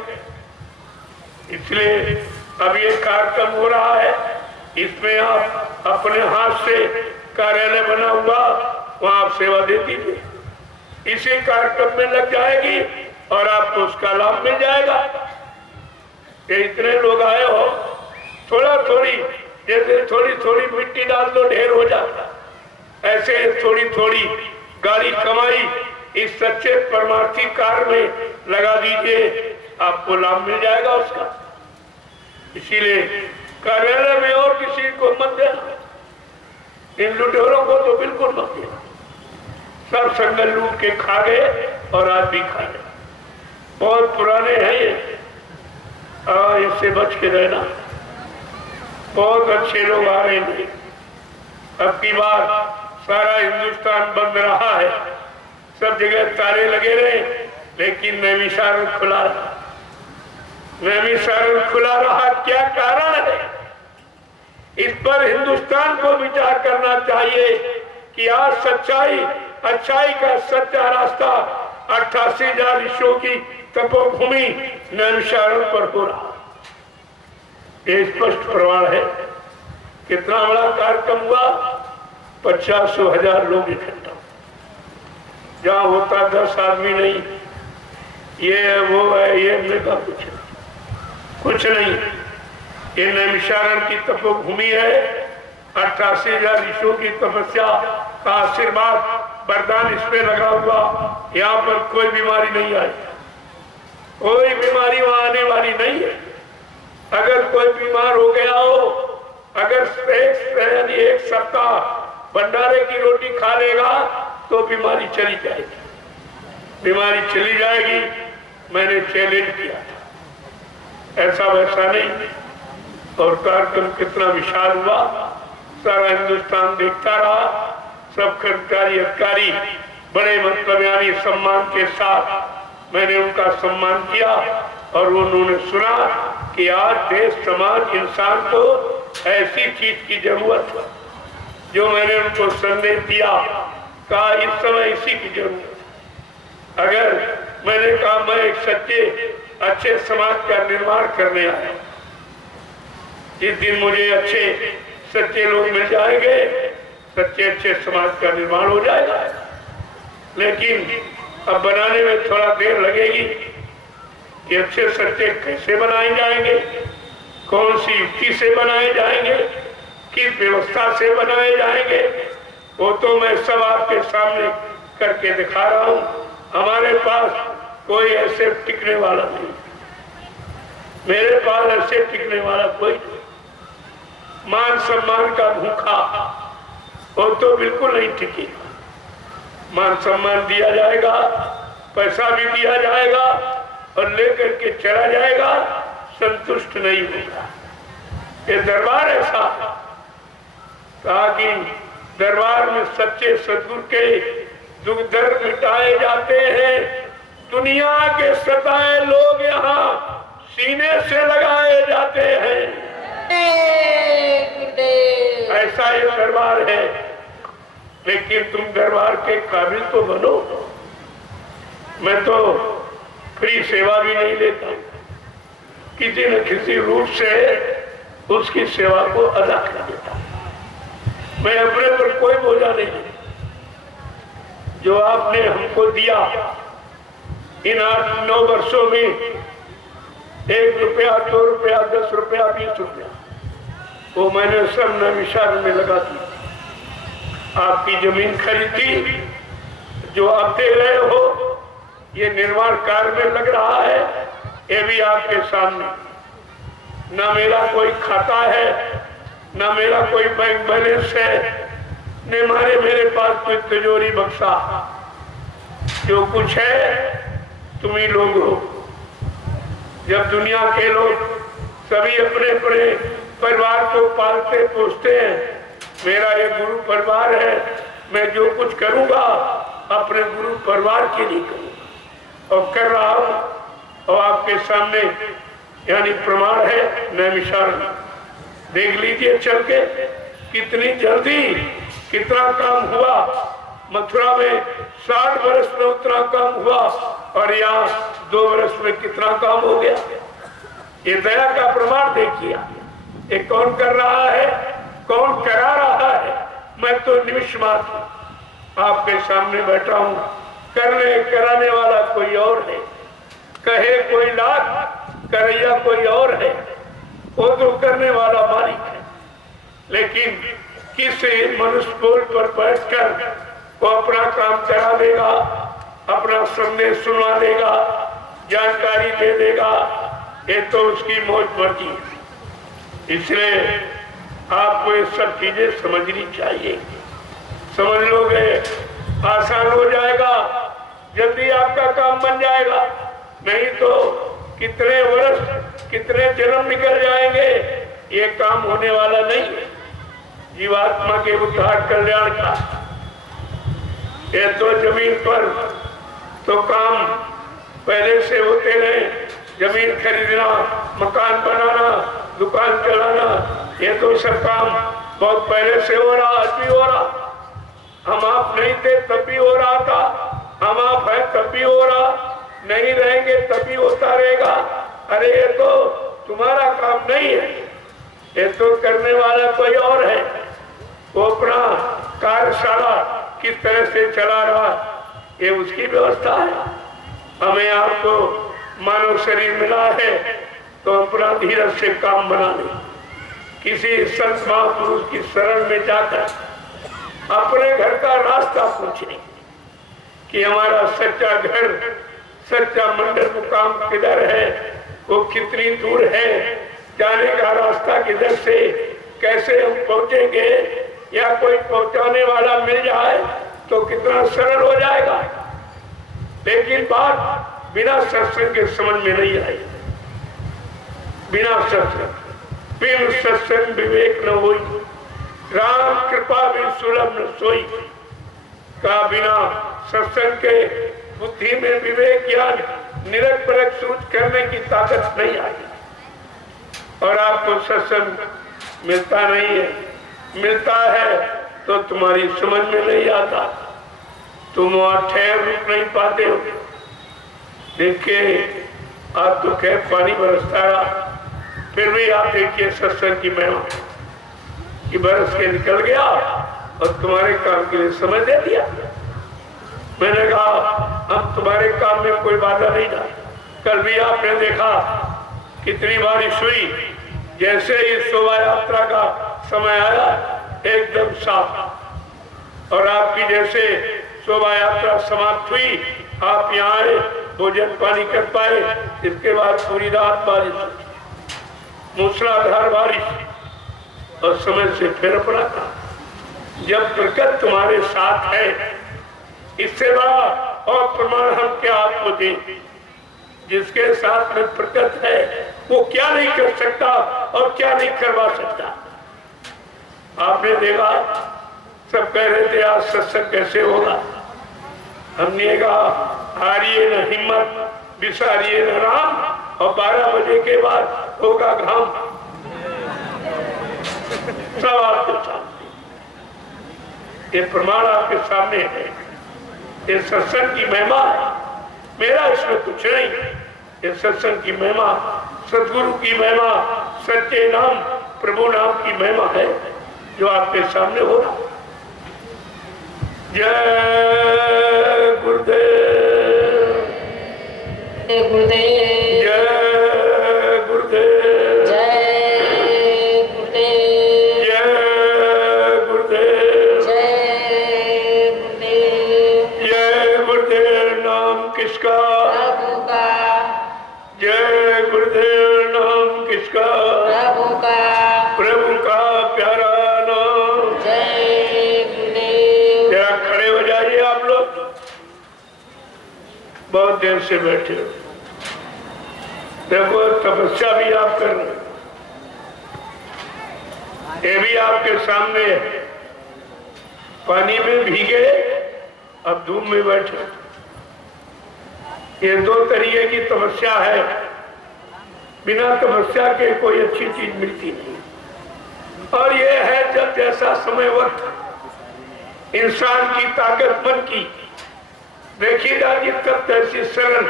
इसलिए अब ये कार्यक्रम हो रहा है, इसमें आप अपने हाथ से कार्यालय बना हुआ वहां आप सेवा दे दीजिए, इसी कार्यक्रम में लग जाएगी और आपको उसका लाभ मिल जाएगा। ये इतने लोग आए हो, थोड़ा थोड़ी जैसे थोड़ी थोड़ी मिट्टी डाल दो ढेर हो जाता, ऐसे थोड़ी थोड़ी गाड़ी कमाई इस सच्चे परमार्थी कार्य में लगा दीजिए, आपको लाभ मिल जाएगा उसका। इसीलिए कार्यालय में और किसी को मत देना, इन लुटेरों को तो बिल्कुल मत देना। सब संगल लूट के खा गए और आज भी खा गए। बहुत पुराने हैं ये, इससे बच के रहना। बहुत अच्छे लोग आ रहे हैं। अब की बार सारा हिंदुस्तान बंद रहा है, सब जगह ताले लगे रहे, लेकिन नैमिषारण्य खुला रहा। नैमिषारण्य खुला रहा, क्या कारण है? इस पर हिंदुस्तान को विचार करना चाहिए कि आज सच्चाई अच्छाई का सच्चा रास्ता 88,000 ऋषियों की तपोभूमि नैमिषारण्य पर हो रहा। ये स्पष्ट प्रमाण है। कितना बड़ा कार्यक्रम हुआ, 50,000 लोग इकट्ठा, जहां होता 10 आदमी नहीं, ये है वो है, ये का कुछ नहीं। ये नैमिषारण्य की तपोभूमि है। 88,000 ऋषियों की तपस्या का आशीर्वाद वरदान इस पे लगा हुआ। यहाँ पर कोई बीमारी नहीं आई, कोई बीमारी वहां आने वाली नहीं है। अगर कोई बीमार हो गया हो, अगर एक सप्ताह भंडारे की रोटी खा लेगा तो बीमारी चली जाएगी, बीमारी चली जाएगी। मैंने चैलेंज किया था, ऐसा वैसा नहीं। और कार्यक्रम कितना विशाल हुआ, सारा हिंदुस्तान देखता रहा। सब कर्मचारी अधिकारी बड़े मतलबयानी सम्मान के साथ मैंने उनका सम्मान किया और उन्होंने सुना कि आज देश समाज इंसान को ऐसी चीज की जरूरत है जो मैंने उनको संदेश दिया, कहा इस समय इसी की जरूरत। अगर मैंने कहा मैं एक सच्चे अच्छे समाज का निर्माण करने आया, जिस दिन मुझे अच्छे सच्चे लोग मिल जाएंगे, सच्चे अच्छे समाज का निर्माण हो जाएगा। लेकिन अब बनाने में थोड़ा देर लगेगी कि अच्छे सच्चे कैसे बनाए जाएंगे, कौन सी युक्ति से बनाए जाएंगे, किस व्यवस्था से बनाए जाएंगे, वो तो मैं सब आपके सामने करके दिखा रहा हूँ। हमारे पास कोई ऐसे टिकने वाला नहीं, मेरे पास ऐसे टिकने वाला कोई नहीं। मान सम्मान का भूखा वो तो बिल्कुल नहीं टिकेगा। मान सम्मान दिया जाएगा, पैसा भी दिया जाएगा और लेकर के चला जाएगा, संतुष्ट नहीं होगा। ये दरबार ऐसा ताकि दरबार में सच्चे सदगुरु के दुख दर्द मिटाए जाते हैं। दुनिया के सताए लोग यहाँ सीने से लगाए जाते हैं। ऐसा ये दरबार है। लेकिन तुम दरबार के काबिल तो बनो। मैं तो फ्री सेवा भी नहीं लेता, किसी न किसी रूप से उसकी सेवा को अदा कर देता। मैं अपने पर कोई बोझा नहीं। जो आपने हमको दिया इन 8-9 वर्षों में, 1 रुपया, 2 रुपया, 10 रुपया, 20 रुपया, वो मैंने सब नैमिषारण्य में लगा दी। आपकी जमीन खरीदी, जो आप दे रहे हो, ये निर्माण कार्य में लग रहा है, ये भी आपके सामने। ना मेरा कोई खाता है, ना मेरा कोई बैंक बैलेंस है, न मेरे पास कोई तिजोरी बक्सा। जो कुछ है तुम ही लोग हो। जब दुनिया के लोग सभी अपने अपने परिवार को पालते पोसते हैं, मेरा ये गुरु परिवार है, मैं जो कुछ करूंगा अपने गुरु परिवार के लिए करूंगा और कर रहा हूं। और आपके सामने यानी प्रमाण है नैमिषारण्य। देख लीजिए चल के कितनी जल्दी कितना काम हुआ। मथुरा में 60 वर्ष में उतना काम हुआ और यहाँ 2 वर्ष में कितना काम हो गया। ये दया का प्रमाण देखिए। ये कौन कर रहा है, कौन करा रहा है? मैं तो निमिष मात्र आपके सामने बैठा हूँ। करने कराने वाला कोई और है, कहे कोई लाख, करैया कोई और है। वो तो करने वाला मालिक है। लेकिन किसी मनुष्य बोल पर बैठकर वो अपना काम करा देगा, अपना संदेश सुनवा देगा, जानकारी दे देगा, ये तो उसकी मौज मर्जी है। इसलिए आपको ये सब चीजें समझनी चाहिए। समझ लोगे आसान हो जाएगा, जल्दी आपका काम बन जाएगा। नहीं तो कितने वर्ष कितने जन्म निकल जाएंगे, ये काम होने वाला नहीं है जीवात्मा के उद्धार कल्याण का। ये तो जमीन पर तो काम पहले से होते रहे। जमीन खरीदना, मकान बनाना, दुकान चलाना, ये तो सब काम बहुत पहले से हो रहा, आज भी हो रहा। हम आप नहीं थे तब भी हो रहा था, हम आप हैं तब भी हो रहा, नहीं रहेंगे तब भी होता रहेगा। अरे ये तो तुम्हारा काम नहीं है, ये तो करने वाला कोई और है। वो अपना कार्यशाला किस तरह से चला रहा, ये उसकी व्यवस्था है। हमें आपको मानव शरीर मिला है तो अपना धीरज से काम बना ले। किसी संत महापुरुष की शरण में जाकर अपने घर का रास्ता पूछे कि हमारा सच्चा घर, सच्चा मंदिर मुकाम किधर है, वो कितनी दूर है, जाने का रास्ता किधर से, कैसे हम पहुंचेंगे, या कोई पहुंचाने वाला मिल जाए तो कितना सरल हो जाएगा। लेकिन बात बिना सत्संग के समझ में नहीं आई। बिना सत्संग, बिन सत्संग विवेक न होई, राम कृपा भी सुलभ न सोई। का बिना सत्संग के बुद्धि में विवेक ज्ञान निरख परख सूझ करने की ताकत नहीं आई। और आपको सत्संग मिलता नहीं है, मिलता है तो तुम्हारी समझ में नहीं आता, तुम वहां ठहर रुक नहीं पाते हो। देखिए आप तो खैर पानी बरसता रहा, फिर भी आप देखिए सत्संग की महिमा कि बरस के निकल गया और तुम्हारे काम के लिए समय दे दिया। मैंने कहा अब तुम्हारे काम में कोई बाधा नहीं था। कल भी आपने देखा कितनी बारिश हुई, जैसे ही शोभा यात्रा का समय आया एकदम साफ। और आपकी जैसे शोभा यात्रा समाप्त हुई, आप यहाँ आए, भोजन पानी कर पाए, इसके बाद पूरी रात बारिश, मूसलाधार बारिश, और समय से फिर अपना काम। जब प्रकृति तुम्हारे साथ है, इससे बड़ा और प्रमाण हम क्या आपको दें। जिसके साथ में प्रकृति है वो क्या नहीं कर सकता और क्या नहीं करवा सकता। आपने देखा सब कह रहे थे आज सत्संग कैसे होगा, हमने कहा हारिए न हिम्मत, बिसारिए न राम, और 12 बजे के बाद होगा घाम। सब आपके सामने, ये प्रमाण आपके सामने है। ये सत्संग की महिमा है, मेरा इसमें कुछ नहीं। ये सत्संग की महिमा, सदगुरु की महिमा, सच्चे नाम प्रभु नाम की महिमा है जो आपके सामने हो रहा। जय गुरुदेव, जय गुरुदेव, जय गुरुदेव, जय गुरुदेव, जय गुरुदेव, जय गुरुदेव। जय गुरुदेव नाम किसका, प्रभु का, जय गुरुदेव नाम किसका, प्रभु का, प्रभु का प्यारा नाम। जय गुरुदेव। जरा खड़े हो जाइए आप लोग, बहुत देर से बैठे हो। देखो तपस्या भी आप कर रहे हो, ये भी आपके सामने है। पानी में भीगे अब धूप में बैठे, ये दो तरीके की तपस्या है। बिना तपस्या के कोई अच्छी चीज मिलती नहीं। और ये है जब जैसा समय वक्त इंसान की ताकत मन की देखिएगा कि तब तैसी सरल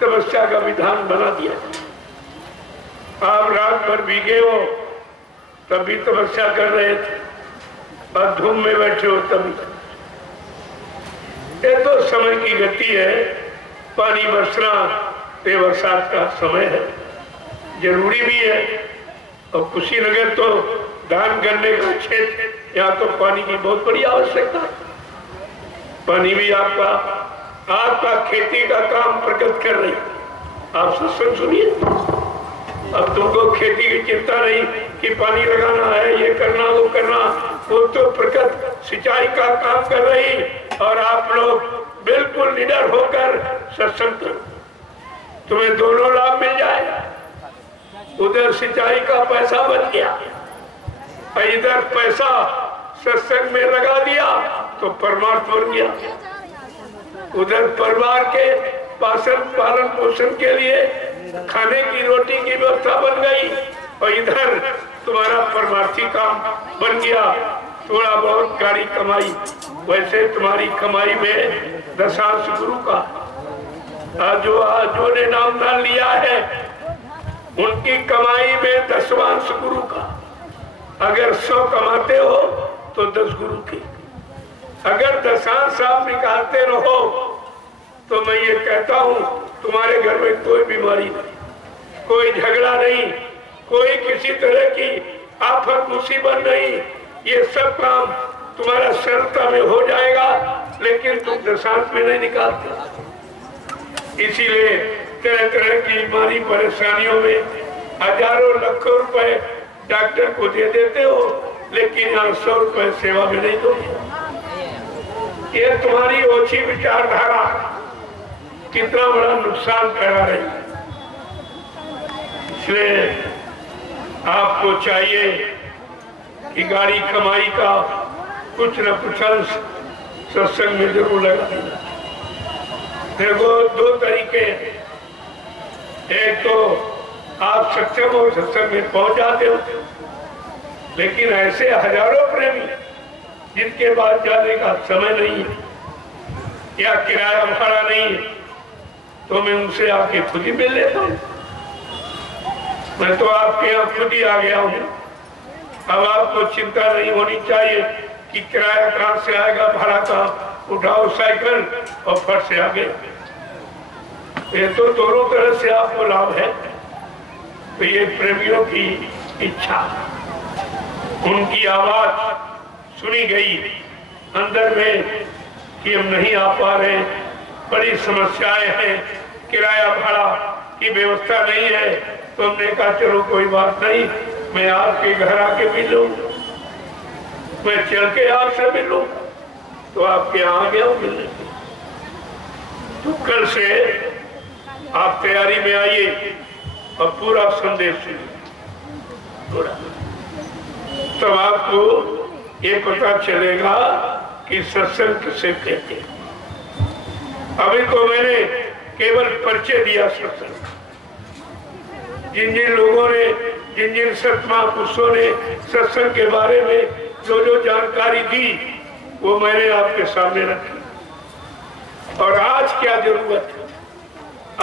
तपस्या का विधान बना दिया। आप रात भर भीगे हो तब भी तपस्या कर रहे थे, और धूप में बैठे हो तभी। ये तो समय की गति है। पानी बरसना ये बरसात का समय है, जरूरी भी है। और कुशीनगर तो धान गन्ने का क्षेत्र, यहाँ तो पानी की बहुत बड़ी आवश्यकता है। पानी भी आपका खेती का काम प्रकट कर रही। आप सत्संग सुनिए, अब तुमको खेती की चिंता नहीं कि पानी लगाना है, ये करना वो करना, वो तो प्रकट सिंचाई का काम कर रही। और आप लोग बिल्कुल निडर होकर सत्संग करो, तुम्हें दोनों लाभ मिल जाएगा। उधर सिंचाई का पैसा बच गया, और इधर पैसा सत्संग में लगा दिया तो परमार्थ बन गया। उधर परिवार के पालन पोषण के लिए खाने की रोटी की व्यवस्था बन गई, और इधर तुम्हारा परमार्थी काम बन गया, थोड़ा बहुत गाड़ी कमाई, वैसे तुम्हारी कमाई में दशांश गुरु का। जो ने नामदान लिया है उनकी कमाई में दशवांश गुरु का। अगर 100 कमाते हो तो 10 गुरु की। अगर दशांश आप निकालते रहो तो मैं ये कहता हूँ तुम्हारे घर में कोई बीमारी नहीं, कोई झगड़ा नहीं, कोई किसी तरह की आफत मुसीबत नहीं। ये सब काम तुम्हारा सरलता में हो जाएगा, लेकिन तुम दशांश में नहीं निकालते। इसीलिए तरह तरह की बीमारी परेशानियों में हजारों लाखों रुपए डॉक्टर को दे देते हो, लेकिन यहाँ 100 रुपए सेवा में नहीं दोगे। ये तुम्हारी ओछी विचारधारा कितना बड़ा नुकसान करा रही है। इसलिए आपको चाहिए कि गाड़ी कमाई का कुछ न कुछ अंश सत्संग में जरूर लगा देना। देखो 2 तरीके हैं, एक तो आप सक्षम हो, सत्संग में पहुंच जाते हो, लेकिन ऐसे हजारों प्रेमी जिनके बाद जाने का समय नहीं है या किराया भाड़ा नहीं है, तो मैं उनसे आके खुद ही मिल लेता हूँ। मैं तो आपके यहाँ खुद ही आ गया हूँ। अब आपको चिंता नहीं होनी चाहिए कि किराया कहाँ से आएगा, भाड़ा कहाँ, उठाओ साइकिल और फट से आ गए। ये तो दोनों तरह से आपको लाभ है। तो ये प्रेमियों की इच्छा, उनकी आवाज सुनी गई अंदर में कि हम नहीं आ पा रहे, बड़ी समस्याएं हैं, किराया भाड़ा की व्यवस्था नहीं है। तो हमने कहा चलो कोई बात नहीं, मैं आपके घर आके मिलूं, मैं चल के आपसे मिलूं। तो आपके यहाँ आ गया हूँ मिलने। तो कल से आप तैयारी में आइए और पूरा संदेश सुनिए। तब आपको ये पता चलेगा कि सत्संग किसे कहते हैं। अभी तो मैंने केवल परिचय दिया सत्संग। जिन जिन लोगों ने, जिन जिन संत महापुरुषों ने सत्संग के बारे में जो जो जानकारी दी वो मैंने आपके सामने रखी। और आज क्या जरूरत है,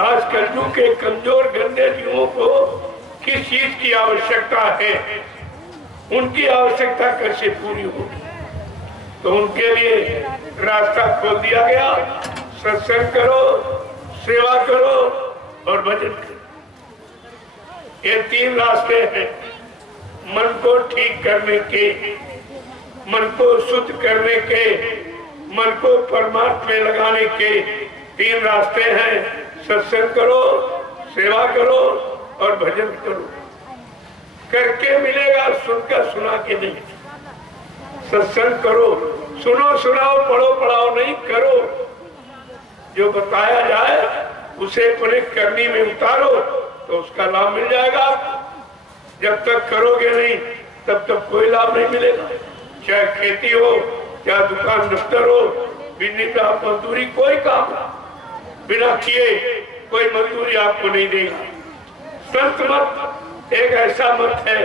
आज कलयुग के कमजोर गंदे जीवों को किस चीज की आवश्यकता है, उनकी आवश्यकता कैसे पूरी होगी, तो उनके लिए रास्ता खोल दिया गया। सत्संग करो, सेवा करो और भजन करो। ये 3 रास्ते हैं मन को ठीक करने के, मन को शुद्ध करने के, मन को परमात्मा में लगाने के 3 रास्ते हैं। सत्संग करो, सेवा करो और भजन करो। करके मिलेगा, सुनकर सुना के नहीं। सत्संग करो, सुनो सुनाओ, पढ़ो पढ़ाओ नहीं, करो। जो बताया जाए उसे अपने करनी में उतारो तो उसका लाभ मिल जाएगा। जब तक करोगे नहीं तब तक कोई लाभ नहीं मिलेगा। चाहे खेती हो, चाहे दुकान दफ्तर हो, बिना मजदूरी कोई काम बिना किए कोई मजदूरी आपको नहीं देगा। संत मत एक ऐसा मत है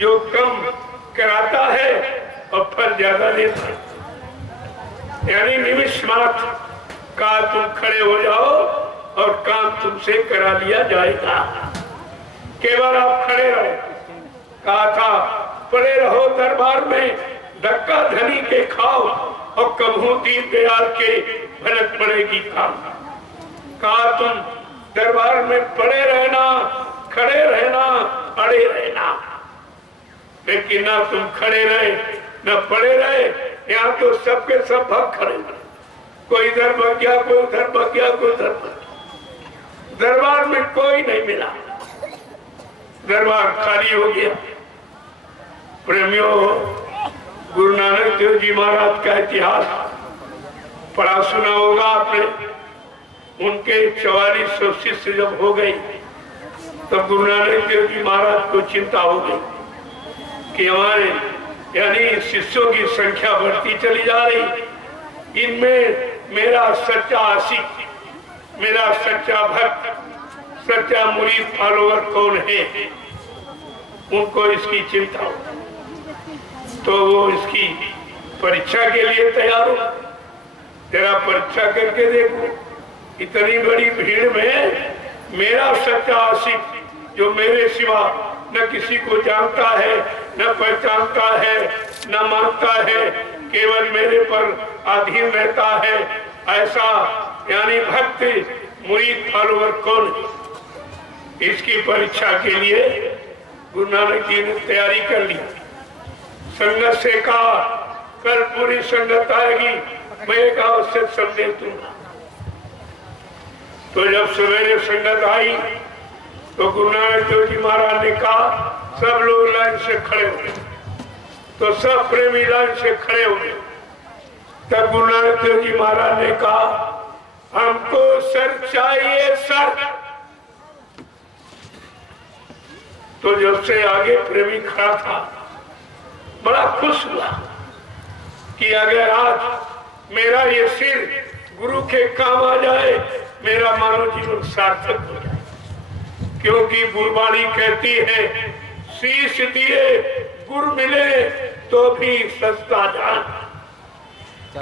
जो कम कराता है और फल ज्यादा देता है। यानी निमिष मात्र का तुम खड़े हो जाओ और काम तुमसे करा लिया जाएगा। केवल आप खड़े रहो। कहा था पड़े रहो दरबार में, धक्का धनी के खाओ और कबहू दीन दयाल के भनक पड़ेगी काम। कहा तुम दरबार में पड़े रहना, खड़े रहना, अड़े रहना, लेकिन ना तुम खड़े रहे न पड़े रहे। यहाँ तो सबके सब भाग खड़े रहे। कोई इधर भाग गया, कोई उधर भाग गया, कोई उधर भाग गया। दरबार में कोई नहीं मिला, दरबार खाली हो गया। प्रेमियों, गुरु नानक देव जी महाराज का इतिहास पढ़ा सुना होगा आपने। उनके 4400 शिष्य जब हो गए तब गुरु नानक देव जी महाराज को चिंता हो गई कि हमारे यानी शिष्यों की संख्या बढ़ती चली जा रही, इनमें मेरा सच्चा आशिक, मेरा सच्चा भक्त, सच्चा मुरीद फॉलोवर कौन है। उनको इसकी चिंता हो, तो वो इसकी परीक्षा के लिए तैयार हो। तेरा परीक्षा करके देखो, इतनी बड़ी भीड़ में मेरा सच्चा आशिक जो मेरे सिवा न किसी को जानता है, न पहचानता है, न मानता है, केवल मेरे पर अधीन रहता है, ऐसा यानी भक्त मुरीद फॉलोवर कौन है? इसकी परीक्षा के लिए गुरु नानक जी ने तैयारी कर ली। संगत से कहा कल पूरी संगत आएगी, मैं एक आवश्यक संदेश दूंगा। तो जब सवेरे संगत आई तो गुरु नानक देव जी महाराज ने कहा सब लोग लाइन से खड़े हुए। तो सब प्रेमी लाइन से खड़े हुए। तब गुरु नानक देव जी महाराज ने कहा हमको सर चाहिए सर। तो जब से आगे प्रेमी खड़ा था बड़ा खुश हुआ कि अगर आज मेरा ये सिर गुरु के काम आ जाए, मेरा मानव जीवन सार्थक हो जाए। क्योंकि गुरबाणी कहती है शीश दिए गुरु मिले तो भी सस्ता जान।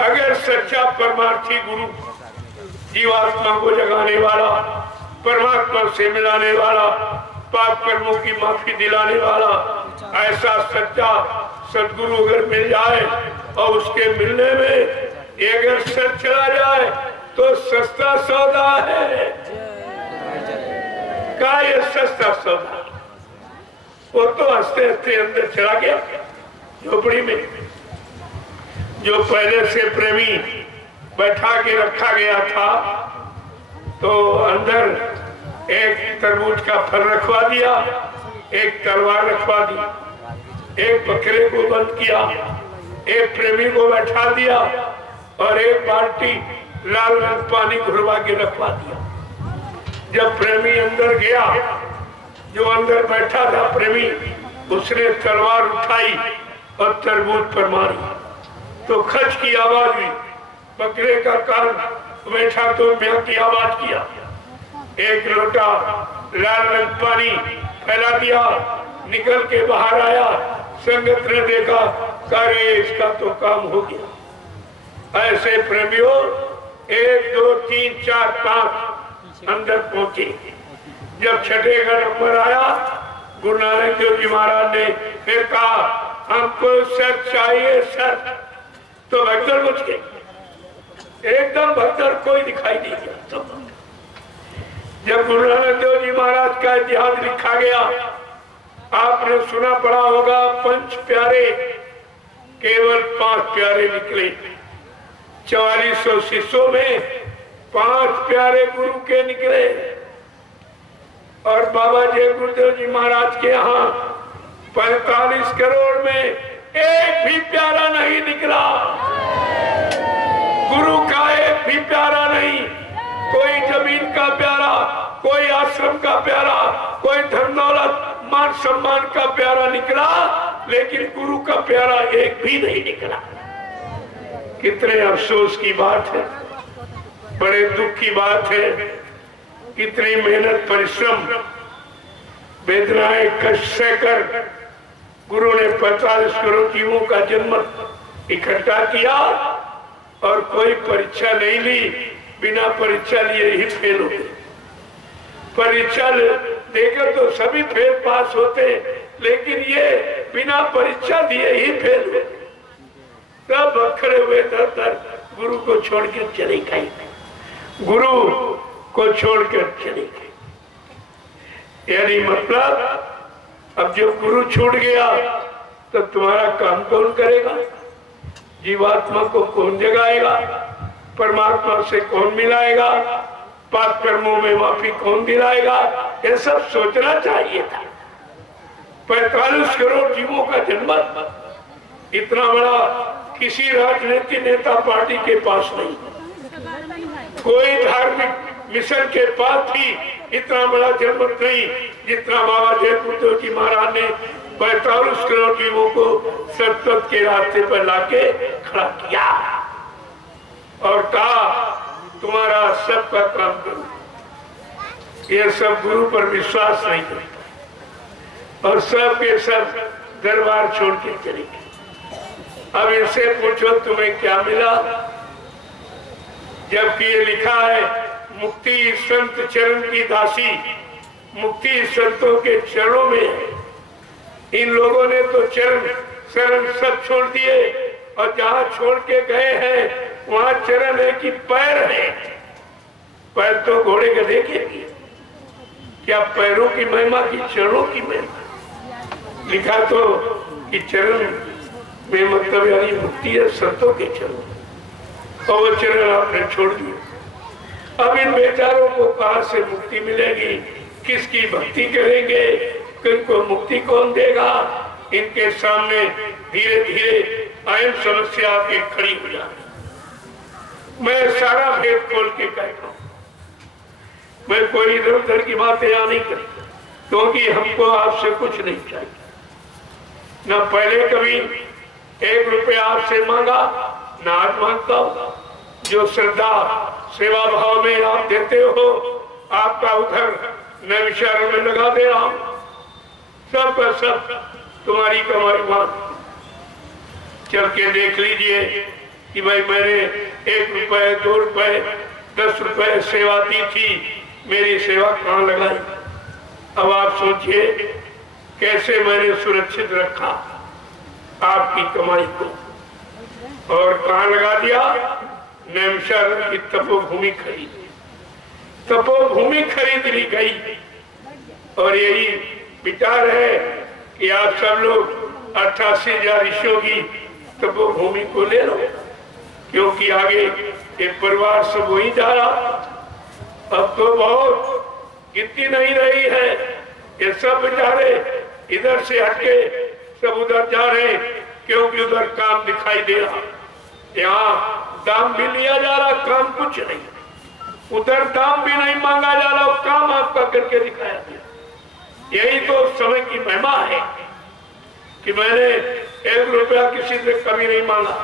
अगर सच्चा परमार्थी गुरु जीवात्मा को जगाने वाला, परमात्मा से मिलाने वाला, पाप कर्मों की माफी दिलाने वाला ऐसा सच्चा सदगुरु अगर मिल जाए और उसके मिलने में अगर सर चला जाए तो सस्ता सौदा है। का ये सस्ता सौदा? वो तो हंसते हंसते अंदर चला गया झोपड़ी में। जो पहले से प्रेमी बैठा के रखा गया था तो अंदर एक तरबूज का फल रखवा दिया, एक तलवार रखवा दी, एक बकरे को बंद किया, एक प्रेमी को बैठा दिया और एक बाल्टी लाल रंग पानी घुरवा के रखवा दिया। जब प्रेमी अंदर गया, जो अंदर बैठा था प्रेमी, उसने तलवार उठाई और तरबूज पर मारी तो खच की आवाज हुई। बकरे का कान बैठा तो म्यां की आवाज किया। एक लोटा लाल रंग पानी फैला दिया, निकल के बाहर आया। संगत ने देखा कार्य इसका तो काम हो गया। ऐसे प्रेमियों 1 2 3 4 5 अंदर पहुंचे। जब छठे का नंबर आया गुरु नानक देव जी महाराज ने फिर कहा हमको सर चाहिए सर। तो भगदड़ मच गई, एकदम भगदड़, कोई दिखाई नहीं दिया। जब गुरु नानक देव जी महाराज का इतिहास लिखा गया, आपने सुना पड़ा होगा पंच प्यारे, केवल 5 प्यारे निकले। 4400 शिष्यों में 5 प्यारे गुरु के निकले। और बाबा जय गुरुदेव जी महाराज के यहाँ 45 करोड़ में एक भी प्यारा नहीं निकला। गुरु का एक भी प्यारा नहीं। कोई जमीन का प्यारा, कोई आश्रम का प्यारा, कोई धन दौलत मान सम्मान का प्यारा निकला, लेकिन गुरु का प्यारा एक भी नहीं निकला। कितने अफसोस की बात है, बड़े दुख की बात है। कितनी मेहनत परिश्रम वेदनाएं कष्ट सहकर गुरु ने 45 करोड़ जीवों का जन्म इकट्ठा किया और कोई परीक्षा नहीं ली। बिना परीक्षा लिए ही फेल हो गए। परीक्षा देकर तो सभी फेल पास होते, लेकिन ये बिना परीक्षा दिए ही फेल हुए। सब अखड़े हुए दर दर गुरु को छोड़कर चले गए, गुरु को छोड़कर चले गए। यानी मतलब अब जो गुरु छूट गया तो तुम्हारा काम कौन करेगा? जीवात्मा को कौन जगाएगा? परमात्मा से कौन मिलाएगा? पाप कर्मों में माफी कौन दिलाएगा? ये सब सोचना चाहिए था। 45 करोड़ जीवों का जन्म इतना बड़ा किसी राजनीतिक नेता पार्टी के पास नहीं, कोई धार्मिक मिशन के पास भी इतना बड़ा जन्म नहीं जितना बाबा जय गुरुदेव जी महाराज ने 45 करोड़ जीवों को सतत के रास्ते पर लाके खड़ा किया और कहा तुम्हारा सबका काम करो। ये सब गुरु पर विश्वास नहीं करता। और सब के सब दरबार छोड़ के चले गए। अब इनसे पूछो तुम्हें क्या मिला, जबकि ये लिखा है मुक्ति संत चरण की दासी, मुक्ति संतों के चरणों में है। इन लोगों ने तो चरण शरण सब छोड़ दिए, और जहां छोड़ के गए हैं वहां चरण है कि पैर है। पैर तो घोड़े गधे के लिए, क्या पैरों की महिमा की चरणों की महिमा। लिखा तो कि चरण में मतलब यानी मुक्ति है संतों के चरण, और वो चरण आपने छोड़ दिए। अब इन बेचारों को कहां से मुक्ति मिलेगी, किसकी भक्ति करेंगे, किनको मुक्ति कौन देगा। इनके सामने धीरे धीरे अहम समस्या आके खड़ी हो जाती। मैं सारा भेद खोल के कहता हूं, मैं कोई इधर उधर की बातें यहाँ नहीं करता, क्योंकि हमको आपसे कुछ नहीं चाहिए। न पहले कभी 1 रुपया आपसे मांगा, न आज मांगता हूं। जो श्रद्धा सेवा भाव में आप देते हो, आपका उधर मैं विचारों में लगा दे रहा हूं। सब का सब तुम्हारी कमाई मान। चल के देख लीजिए कि भाई मैंने 1 रुपए 2 रुपए 10 रुपए सेवा दी थी, मेरी सेवा कहाँ लगाई। अब आप सोचिए कैसे मैंने सुरक्षित रखा आपकी कमाई को, और कहाँ लगा दिया। नैमिषारण्य की तपोभूमि खरीदी, तपोभूमि खरीद ली गई। और यही विचार है कि आप सब लोग 88,000 ऋषियों की तपोभूमि को ले लो, क्योंकि आगे ये परिवार सब वही जा रहा। अब तो बहुत गिनती नहीं रही है, ये सब बेचारे इधर से हटके सब उधर जा रहे हैं, क्योंकि उधर काम दिखाई दे रहा। यहाँ दाम भी लिया जा रहा, काम कुछ नहीं। उधर दाम भी नहीं मांगा जा रहा, काम आपका करके दिखाया गया। यही तो समय की महिमा है कि मैंने 1 रुपया किसी से कभी नहीं मांगा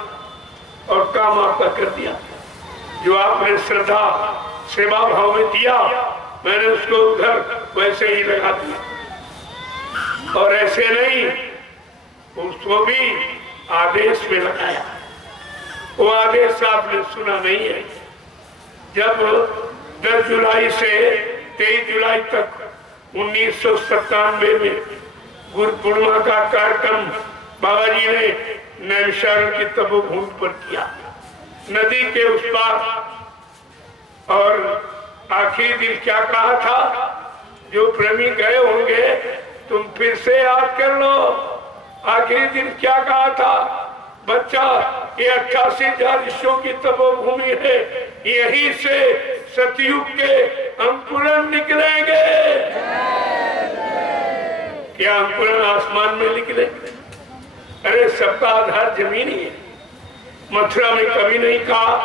और काम आपका कर दिया। जो आपने श्रद्धा सेवा भाव में दिया, मैंने उसको उधर वैसे ही लगा दिया। और ऐसे नहीं, उसको भी आदेश में लगाया। वो आदेश आपने सुना नहीं है। जब 10 जुलाई से 23 जुलाई तक 1997 में गुरु पूर्णिमा का कार्यक्रम बाबा जी ने नैमिषारण्य की तपोभूमि पर किया, नदी के उस पार। और आखिरी दिन क्या कहा था, जो प्रेमी गए होंगे तुम फिर से याद कर लो। आखिरी दिन क्या कहा था, बच्चा ये 88,000 ऋषियों की तपोभूमि है, यहीं से सतयुग के अंकुरण निकलेंगे। क्या अंकुरण आसमान में निकलेंगे? अरे सबका आधार जमीन ही है। मथुरा में कभी नहीं कहा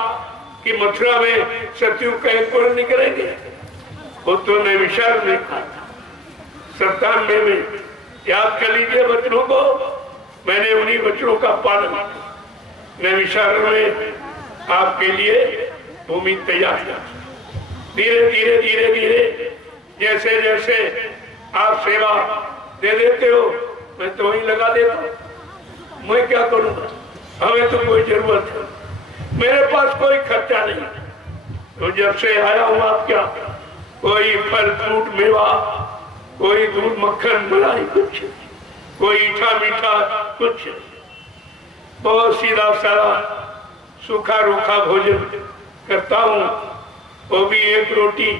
कि मथुरा में सतयुग का अंकुरण निकलेंगे, वो तो नैमिषारण्य में कहा था। 97 में याद कर लीजिए वचनों को, मैंने उन्हीं वचनों का पालन किया। नैमिषारण्य में आपके लिए भूमि तैयार किया। धीरे धीरे धीरे धीरे जैसे जैसे आप सेवा दे देते हो, मैं तो वहीं लगा देता हूँ। मैं क्या करूँगा, हमें तो कोई जरूरत है, मेरे पास कोई खर्चा नहीं। तो जब से आया हूँ आप क्या, कोई फल फ्रूट मेवा, कोई दूध मक्खन मलाई कुछ, कोई मीठा मीठा कुछ, बहुत सीधा सारा सूखा रूखा भोजन करता हूँ। वो भी 1 रोटी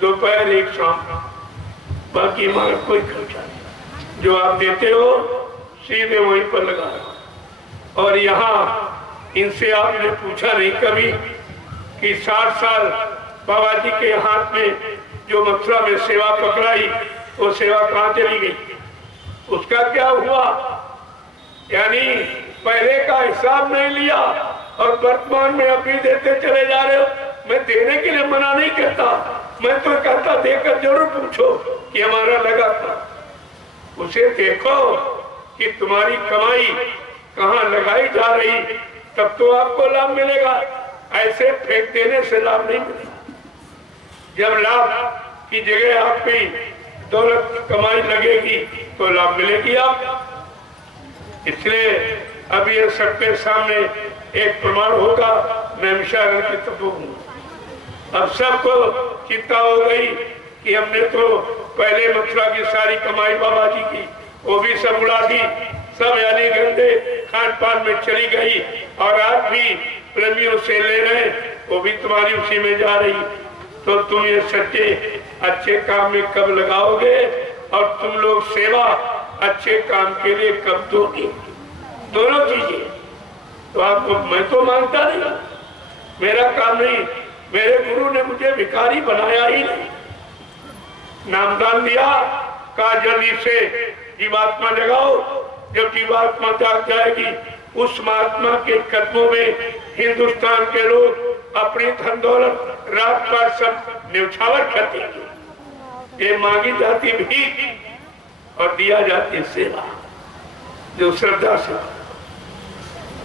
दोपहर 1 शाम, बाकी हमारा कोई खर्चा नहीं। जो आप देते हो सीधे वहीं पर लगा रहा। और यहाँ इनसे आपने पूछा नहीं कभी कि 60 साल बाबा जी के हाथ में जो मथुरा में सेवा पकड़ाई, वो सेवा कहाँ चली गई, उसका क्या हुआ। यानी पहले का हिसाब नहीं लिया और वर्तमान में अभी देते चले जा रहे हो। मैं देने के लिए मना नहीं करता, मैं तो कहता देकर जरूर पूछो कि हमारा लगा था। उसे देखो कि तुम्हारी कमाई कहाँ लगाई जा रही, तब तो आपको लाभ मिलेगा। ऐसे फेंक देने से लाभ नहीं मिलेगा। जब लाभ की जगह आपकी दौलत कमाई लगेगी तो लाभ मिलेगी आप। इसलिए अब ये सबके सामने एक प्रमाण होगा, मैं विशाल की तत्व हूँ। अब सबको चिंता हो गई कि हमने तो पहले मथुरा की सारी कमाई बाबा जी की वो भी सब उड़ा दी, सब यानी गंदे खान पान में चली गई, और आज भी प्रेमियों से ले रहे वो भी तुम्हारी उसी में जा रही। तो तुम ये सच्चे अच्छे काम में कब लगाओगे, और तुम लोग सेवा अच्छे काम के लिए कब दोगे? दोनों चीजें तो आपको मैं तो मानता नहीं, मेरा काम नहीं। मेरे गुरु ने मुझे भिखारी बनाया ही नहीं, नामदान दिया, कहा जल्दी से जीवात्मा जगाओ। जब जीवात्मा जाग जाएगी उस महात्मा के कदमों में हिंदुस्तान के लोग अपनी धन दौलत रात पर सब न्यौछावर कर देंगे। ये मांगी जाती भीख और दिया जाती सेवा, जो श्रद्धा से।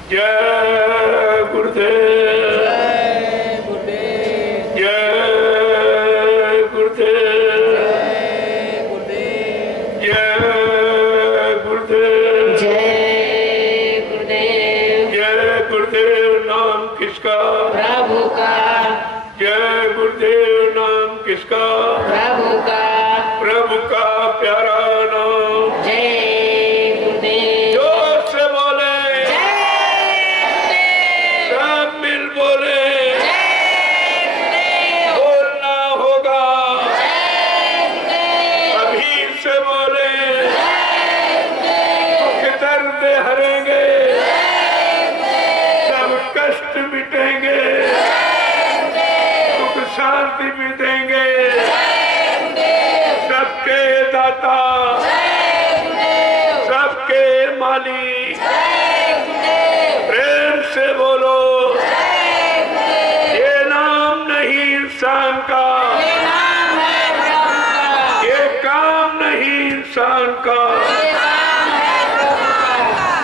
जय गुरुदेव, जय गुरुदेव, जय गुरुदेव, जय गुरुदेव। जय गुरुदेव। नाम किसका? प्रभु का। जय गुरुदेव। नाम किसका? प्रभु का। प्रभु का प्यारा नाम। जय गुरुदेव। जोर से बोले, सब मिल बोले, बोलना होगा, अभी से बोले, दुख दर्द हरेंगे, सब कष्ट मिटेंगे, सुख शांति मिटेंगे, सबके दाता, सबके मालिक, प्रेम से बोलो, ये नाम नहीं इंसान का, ये काम नहीं इंसान का।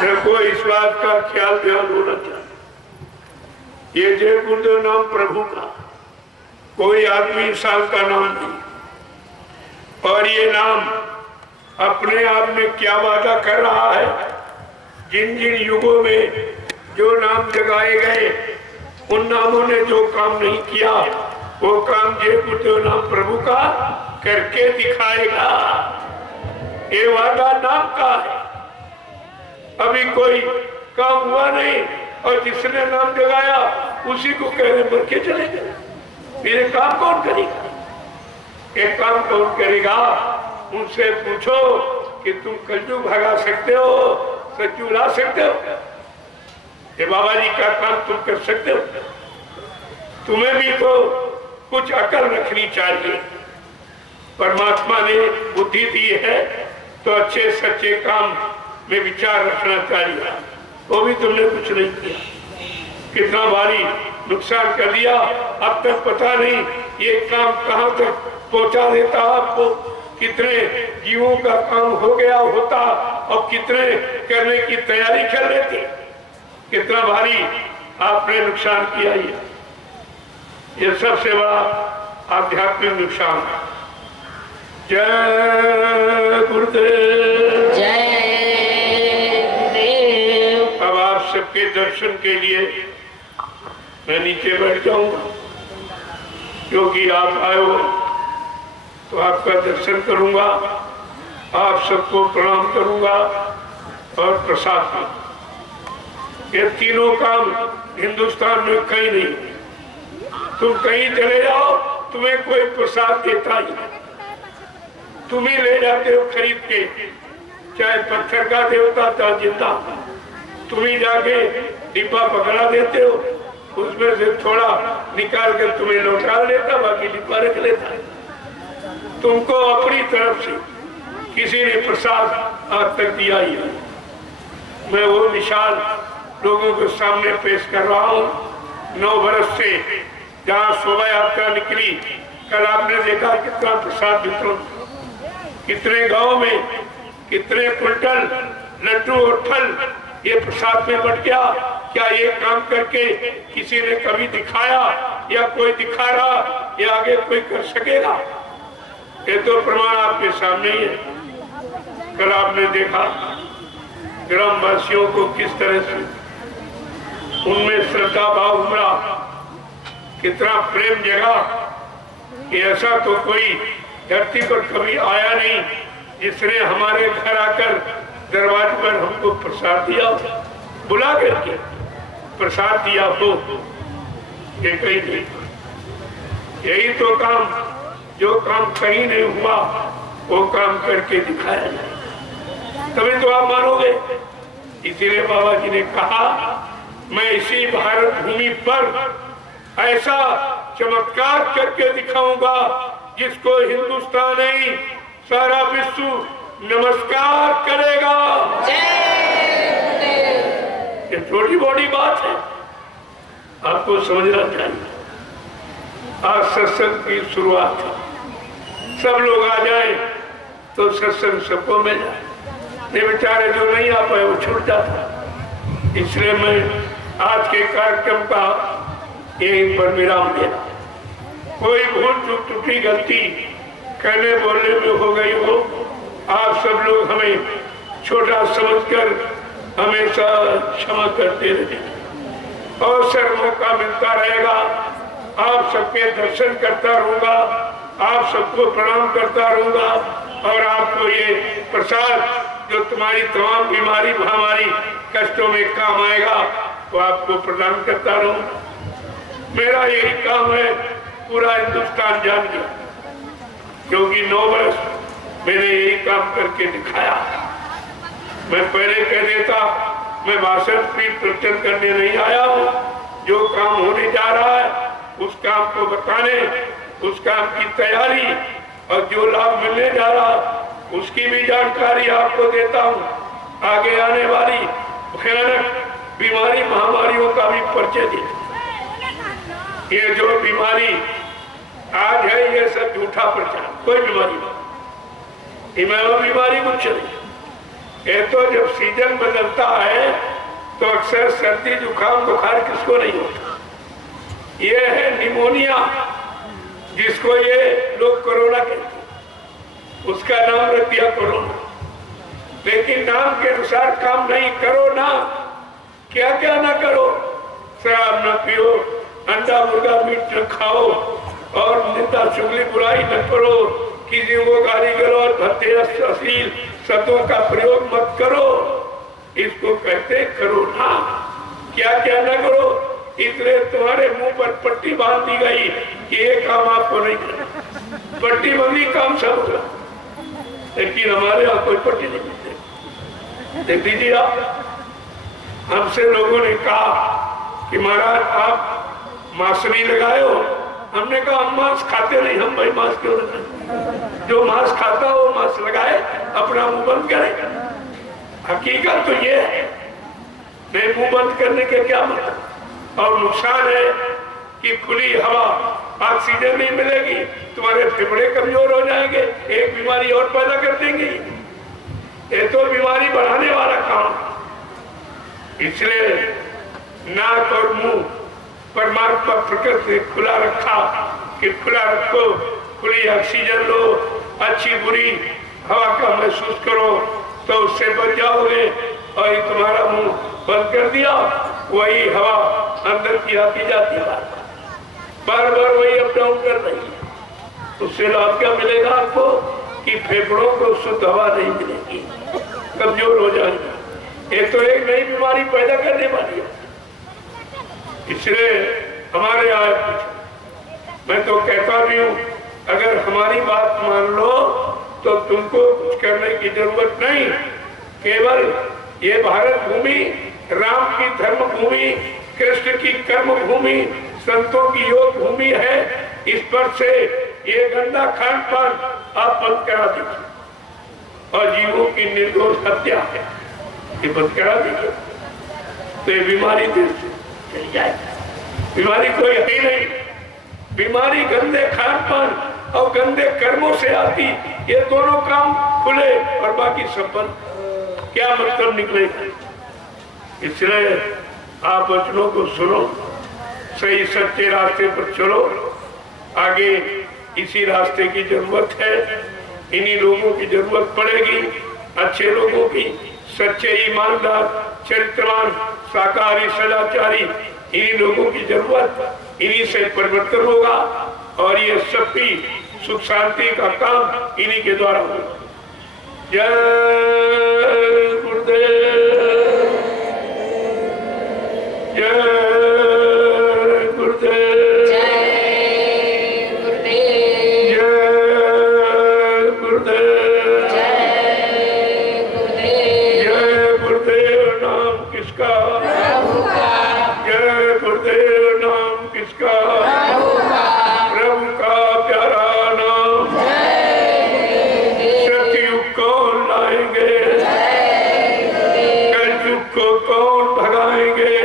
देखो इस बात का ख्याल ध्यान होना चाहिए। ये जय गुरुदेव नाम प्रभु का, कोई आदमी इंसान का नाम नहीं। और ये नाम अपने आप में क्या वादा कर रहा है, जिन जिन युगों में जो नाम जगाए गए उन नामों ने जो काम नहीं किया वो काम जय गुरुदेव नाम प्रभु का करके दिखाएगा। ये वादा नाम का है। अभी कोई काम हुआ नहीं और जिसने नाम जगाया उसी को कहने मर के चले गए। मेरे काम कौन करेगा? एक काम कौन करेगा? उनसे पूछो कि तुम कलयुग भगा सकते हो, सच्चू ला सकते हो? ये बाबा जी का काम तुम कर सकते हो? तुम्हें भी तो कुछ अकल रखनी चाहिए। परमात्मा ने बुद्धि दी है तो अच्छे सच्चे काम में विचार रखना चाहिए। वो भी तुमने कुछ नहीं किया। कितना भारी नुकसान कर दिया। अब तक पता नहीं ये काम कहाँ तक पहुंचा देता आपको। कितने जीवों का काम हो गया होता और कितने करने की तैयारी कर रहे थे। कितना भारी आपने नुकसान किया। ये सबसे बड़ा आध्यात्मिक नुकसान है। जय गुरुदेव। जय गुरुदेव। अब आप सबके दर्शन के लिए मैं नीचे बैठ जाऊंगा, क्योंकि आप आए हो तो आपका दर्शन करूंगा, आप सबको प्रणाम करूंगा और प्रसाद दूंगा। ये तीनों काम हिंदुस्तान में कहीं नहीं। तुम कहीं चले जाओ तुम्हें कोई प्रसाद देता ही, तुम ही ले जाते हो खरीद के, चाहे पत्थर का देवता चाहे जिंदा, तुम ही जाके डिब्बा पकड़ा देते हो, उसमें से थोड़ा निकाल कर तुम्हें लौटा लेता, बाकी डिब्बा रख लेता। तुमको अपनी तरफ से किसी ने प्रसाद आज तक दिया ही नहीं। मैं वो निशान लोगों के सामने पेश कर रहा हूँ। 9 वर्ष से जहाँ शोभा यात्रा निकली, कल आपने देखा कितना प्रसाद वितरण, कितने गांव में कितने कुंटल लड्डू और फल ये प्रसाद में बट गया। क्या ये काम करके किसी ने कभी दिखाया या कोई दिखा रहा या आगे कोई कर सकेगा? ये तो प्रमाण आपके सामने ही है। कल आपने देखा ग्रामवासियों को किस तरह से उनमें श्रद्धा भाव उमड़ा, कितना प्रेम जगा कि ऐसा तो कोई धरती पर कभी आया नहीं जिसने हमारे घर आकर दरवाजे पर हमको प्रसाद दिया, बुला करके प्रसाद दिया हो। ये कहीं नहीं, यही तो काम, जो काम कहीं नहीं हुआ वो काम करके दिखाया जाए, तभी तो आप मानोगे। इसीलिए बाबा जी ने कहा मैं इसी भारत भूमि पर ऐसा चमत्कार करके दिखाऊंगा जिसको हिंदुस्तान नहीं सारा विश्व नमस्कार करेगा। ये छोटी बड़ी बात है, आपको समझना चाहिए। आज सत्संग की शुरुआत है, सब लोग आ जाए तो सत्संग सबको मिल जाए, ये बेचारे जो नहीं आ पाए वो छूट जाता। इसलिए मैं आज के कार्यक्रम का यहीं पर विराम देना। कोई भूल चूक टूटी गलती कहने बोलने में हो गई हो, आप सब लोग हमें छोटा समझकर हमेशा क्षमा करते रहे। अवसर मौका मिलता रहेगा, आप सबके दर्शन करता रहूंगा, आप सबको प्रणाम करता रहूंगा और आपको ये प्रसाद जो तुम्हारी तमाम बीमारी महामारी कष्टों में काम आएगा वो आपको प्रदान करता रहूंगा। मेरा यही काम है, पूरा हिंदुस्तान जान गया, क्योंकि 9 वर्ष मैंने यही काम करके दिखाया। मैं पहले कह देता मैं भाषण की प्रवचन करने नहीं आया हूँ, जो काम होने जा रहा है उस काम को बताने, उस काम की तैयारी और जो लाभ मिलने जा रहा उसकी भी जानकारी आपको देता हूँ। आगे आने वाली भयानक बीमारी महामारियों का भी परिचय देता। ये जो बीमारी आज है ये सब झूठा प्रचार, कोई बीमारी नहीं, बीमारी कुछ नहीं। ये तो जब सीजन बदलता है तो अक्सर सर्दी जुकाम बुखार किसको नहीं होता। ये है निमोनिया, जिसको ये लोग कोरोना कहते हैं, उसका नाम रख दिया कोरोना। लेकिन नाम के अनुसार काम नहीं करो ना, क्या क्या ना करो, शराब न पियो, अंडा मुर्गा मीट न खाओ और निंदा चुगली बुराई न करो, किसी को गाली गलौज भद्दे अश्लील शब्दों का प्रयोग मत करो, इसको कहते करो ना। क्या क्या न करो, इसलिए तुम्हारे मुंह पर पट्टी बांध दी गई कि ये काम आपको नहीं करना, पट्टी बंदी काम सब होगा। लेकिन हमारे यहाँ कोई पट्टी नहीं मिलती। देख लीजिए आप, हमसे लोगों ने कहा कि महाराज आप मास्क नहीं लगाए हो। हमने कहा हम मास्क खाते नहीं, हम भाई मास्क क्यों लगाए? जो मास्क खाता हो मास्क लगाए, अपना मुंह बंद करे। हकीकत तो ये है, मैं मुंह बंद करने के क्या मतलब, और नुकसान है कि खुली हवा ऑक्सीजन नहीं मिलेगी, तुम्हारे फेफड़े कमजोर हो जाएंगे, एक बीमारी और पैदा कर देंगे। ये तो बीमारी बढ़ाने वाला काम। इसलिए नाक और मुंह परमात्मा प्रकृति ने खुला रखा कि खुला रखो, खुली ऑक्सीजन लो, अच्छी बुरी हवा का महसूस करो तो उससे बच जाओगे। और ये तुम्हारा मुंह बंद कर दिया, वही हवा अंदर की आती जाती बार बार वही अप डाउन कर रही है। उससे लाभ क्या मिलेगा आपको कि फेफड़ों को शुद्ध हवा नहीं मिलेगी, कमजोर हो जाएगी। ये तो एक नई बीमारी पैदा करने वाली है। इसलिए हमारे यहाँ मैं तो कहता भी हूँ, अगर हमारी बात मान लो तो तुमको कुछ करने की जरूरत नहीं। केवल ये भारत भूमि राम की धर्म भूमि, कृष्ण की कर्म भूमि, संतों की योग भूमि है। इस पर से ये गंदा खान पान आप बंद करा दीजिए और जीवों की निर्दोष हत्या है ये बंद करा दीजिए, तो ये बीमारी देश से चली जाएगी। बीमारी कोई है ही नहीं, बीमारी गंदे खान पान और गंदे कर्मों से आती। ये दोनों काम खुले और बाकी सब बंद, क्या मतलब निकलेगा। इसलिए आप वचनों को सुनो, सही सच्चे रास्ते पर चलो। आगे इसी रास्ते की जरूरत है, इन्हीं लोगों की जरूरत पड़ेगी, अच्छे लोगों की, सच्चे ईमानदार चरित्रवान शाकाहारी सदाचारी, इन्हीं लोगों की जरूरत, इन्हीं से परिवर्तन होगा और ये सब भी सुख शांति का काम इन्हीं के द्वारा होगा। जय गुरुदेव, जय गुरुदेव, जय गुरुदेव, जय गुरुदेव, जय गुरुदेव। जय गुरुदेव नाम किसका, प्रभु का, जय गुरुदेव नाम किसका, प्रभु का, प्रभु का प्यारा नाम। सतयुग कौन लाएंगे, कलयुग को कौन भगाएंगे,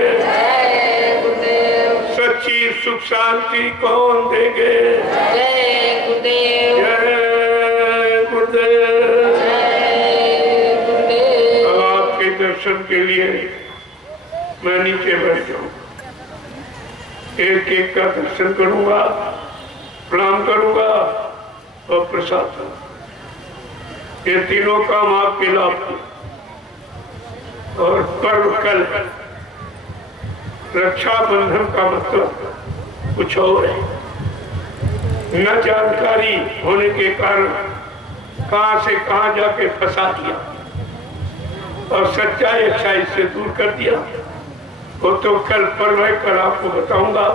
सच्ची सुख शांति कौन देंगे। जय गुरुदेव, जय गुरुदेव। जय गुरुदेव। अब आपके दर्शन के लिए मैं नीचे बैठ जाऊं, एक एक का दर्शन करूंगा, प्रणाम करूंगा और प्रसाद दूंगा। ये तीनों काम आपके लाभ के। और पर्व कल है, रक्षाबंधन का मतलब कुछ और है। न जानकारी होने के कारण कहां से कहां जाके फंसा दिया और सच्चाई अच्छाई से दूर कर दिया। वो तो कल पर्व है, कल आपको बताऊंगा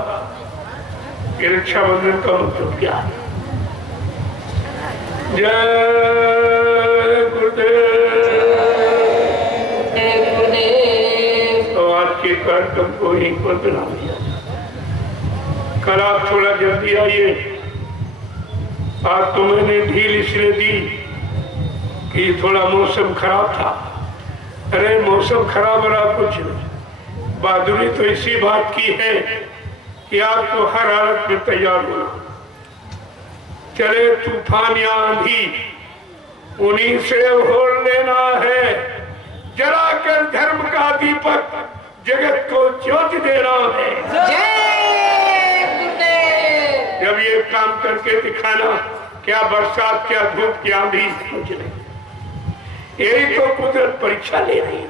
कि रक्षाबंधन का मतलब क्या है। जय गुरुदेव। जय गुरुदेव। तो आज के कार्यक्रम को यहीं पर बना लिया। कल आप थोड़ा जल्दी आइए। आज तो मैंने ढील इसलिए दी कि थोड़ा मौसम खराब था। अरे मौसम खराब रहा कुछ नहीं, बहादुरी तो इसी बात की है कि आपको हर हालत में तैयार होना। चले तूफान या आंधी, उन्हीं से होड़ लेना है। जलाकर धर्म का दीपक जगत को ज्योत देना है। जय गुरुदेव। जब ये काम करके दिखाना, क्या बरसात, क्या धूप, क्या आंधी, कुछ नहीं। यही तो कुदरत परीक्षा ले रही है,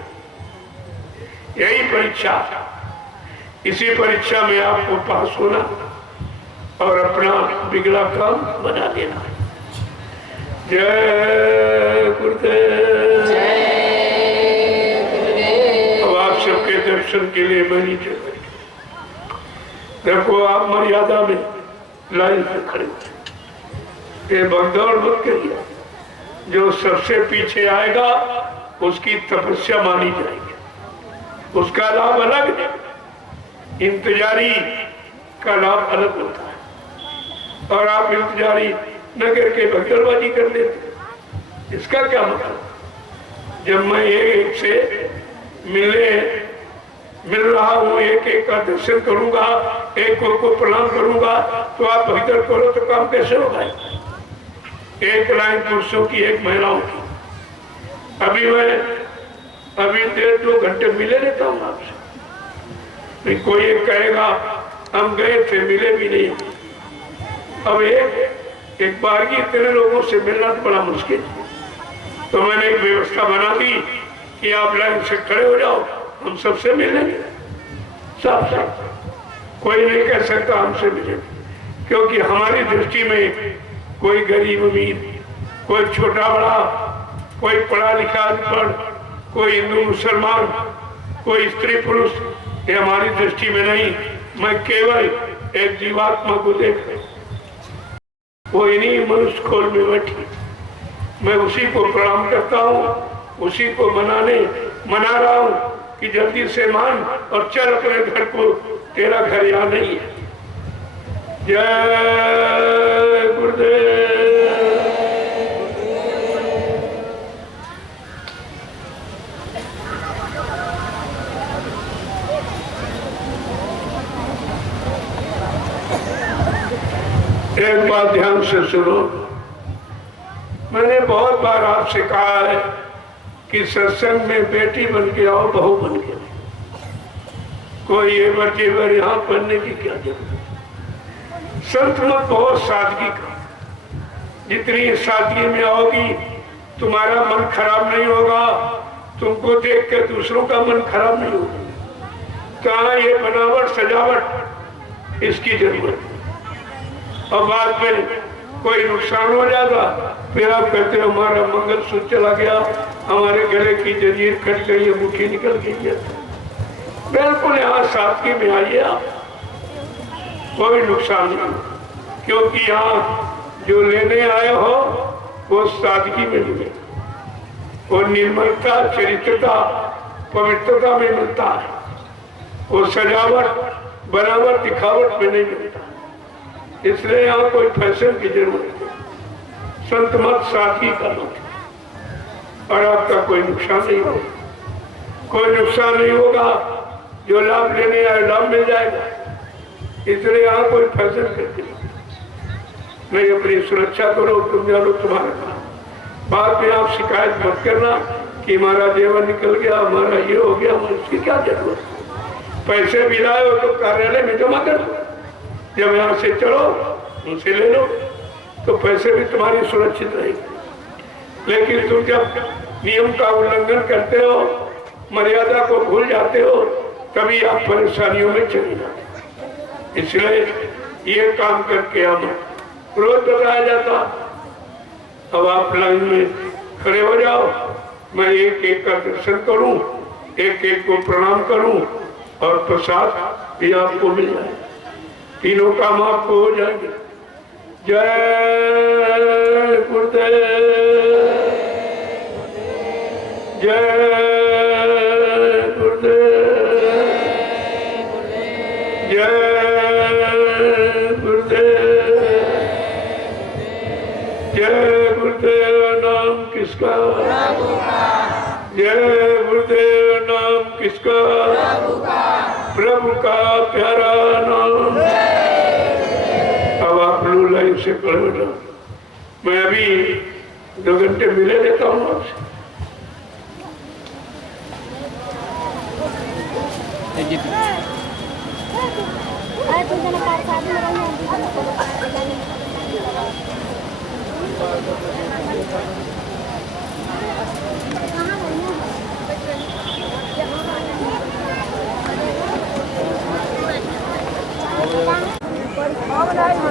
यही परीक्षा। इसी परीक्षा में आपको पास होना और अपना बिगड़ा काम बना देना है। जय गुरुदेव। जय गुरुदेव। अब आप सबके दर्शन के लिए मैं नीचे बैठ, देखो आप मर्यादा में लाइन में खड़े हो। ये भगदौड़ मत करिए। जो सबसे पीछे आएगा उसकी तपस्या मानी जाएगी, उसका लाभ अलग है। इंतजारी का लाभ अलग होता है। और आप इंतजारी न करके भगदड़बाजी कर लेते, इसका क्या मतलब। जब मैं एक से मिल रहा हूँ, एक एक का दर्शन करूंगा, एक को प्रणाम करूंगा, तो आप भगदड़ करो तो काम कैसे होगा। एक लाइन पुरुषों की, एक महिलाओं की। अभी 1.5-2 घंटे मिले रहता हूँ आपसे। नहीं कोई एक कहेगा हम गए थे मिले भी नहीं। अब एक बार की इतने लोगों से मिलना तो बड़ा मुश्किल। तो मैंने एक व्यवस्था बना दी कि आप लाइन से खड़े हो जाओ, हम सबसे मिलेंगे। सब कोई नहीं कह सकता हमसे मिले, क्योंकि हमारी दृष्टि में कोई गरीब अमीर, कोई छोटा बड़ा, कोई पढ़ा लिखा अनपढ़, कोई हिंदू मुसलमान, कोई स्त्री पुरुष, ये हमारी दृष्टि में नहीं। मैं केवल एक जीवात्मा को देख रहा हूं, वो इन्हीं मनुष्य खोल में बैठी। मैं उसी को प्रणाम करता हूँ, उसी को मना रहा हूँ कि जल्दी से मान और चल अपने घर को, तेरा घर यहाँ नहीं है। जय गुरुदेव। एक बात ध्यान से सुनो। मैंने बहुत बार आपसे कहा है कि सत्संग में बेटी बन के आओ, बहू बन के। कोई एवर जेवर यहाँ पढ़ने की क्या जरूरत। संत मत बहुत सादगी का, जितनी सादगी में आओगी तुम्हारा मन खराब नहीं होगा, तुमको देख के दूसरों का मन खराब नहीं होगा। कहाँ ये बनावट सजावट इसकी जरूरत है। और बाद में कोई नुकसान हो जाता फिर आप कहते हो हमारा मंगलसूत्र चला गया, हमारे गले की जंजीर कट गई, मुट्ठी निकल गई है। बिल्कुल यहाँ सादगी में आइए आप, कोई नुकसान नहीं, क्योंकि यहाँ जो लेने आए हो वो सादगी में मिले, वो निर्मलता, चरित्रता, पवित्रता में मिलता है। वो सजावट, बनावट, दिखावट में नहीं मिलता। इसलिए यहाँ कोई फैशन की जरूरत नहीं। संत मत सादगी का मत, और आपका कोई नुकसान नहीं होगा, कोई नुकसान नहीं होगा। जो लाभ लेने आए लाभ मिल जाएगा। इसलिए यहाँ कोई फैसल करते नहीं, अपनी सुरक्षा करो, तुम जानो तुम्हारा काम। बाद में आप शिकायत मत करना कि हमारा जेवर निकल गया, हमारा ये हो गया, इसकी क्या जरूरत है। पैसे भी लाए हो तो कार्यालय में जमा कर दो, जब यहाँ से चलो उनसे ले लो, तो पैसे भी तुम्हारी सुरक्षित रहेगी। लेकिन तुम जब नियम का उल्लंघन करते हो, मर्यादा को भूल जाते हो, तभी आप परेशानियों में चले जाते। इसलिए ये काम करके हम रोज बताया जाता। अब आप लाइन में खड़े हो जाओ, मैं एक एक का दर्शन करूं, एक एक को प्रणाम करूं, और प्रसाद भी आपको मिल जाए। तीनों काम आपको हो जाएंगे। जय गुरुदेव, जय गुरुदेव, जय गुरुदेव, जय गुरुदेव। नाम किसका? जय गुरुदेव। नाम किसका? प्रभु का प्यारा नाम। अब आप लोग लाइन से खड़े हो जाओ, मैं अभी 2 घंटे मिले देता हूँ आपसे। All right.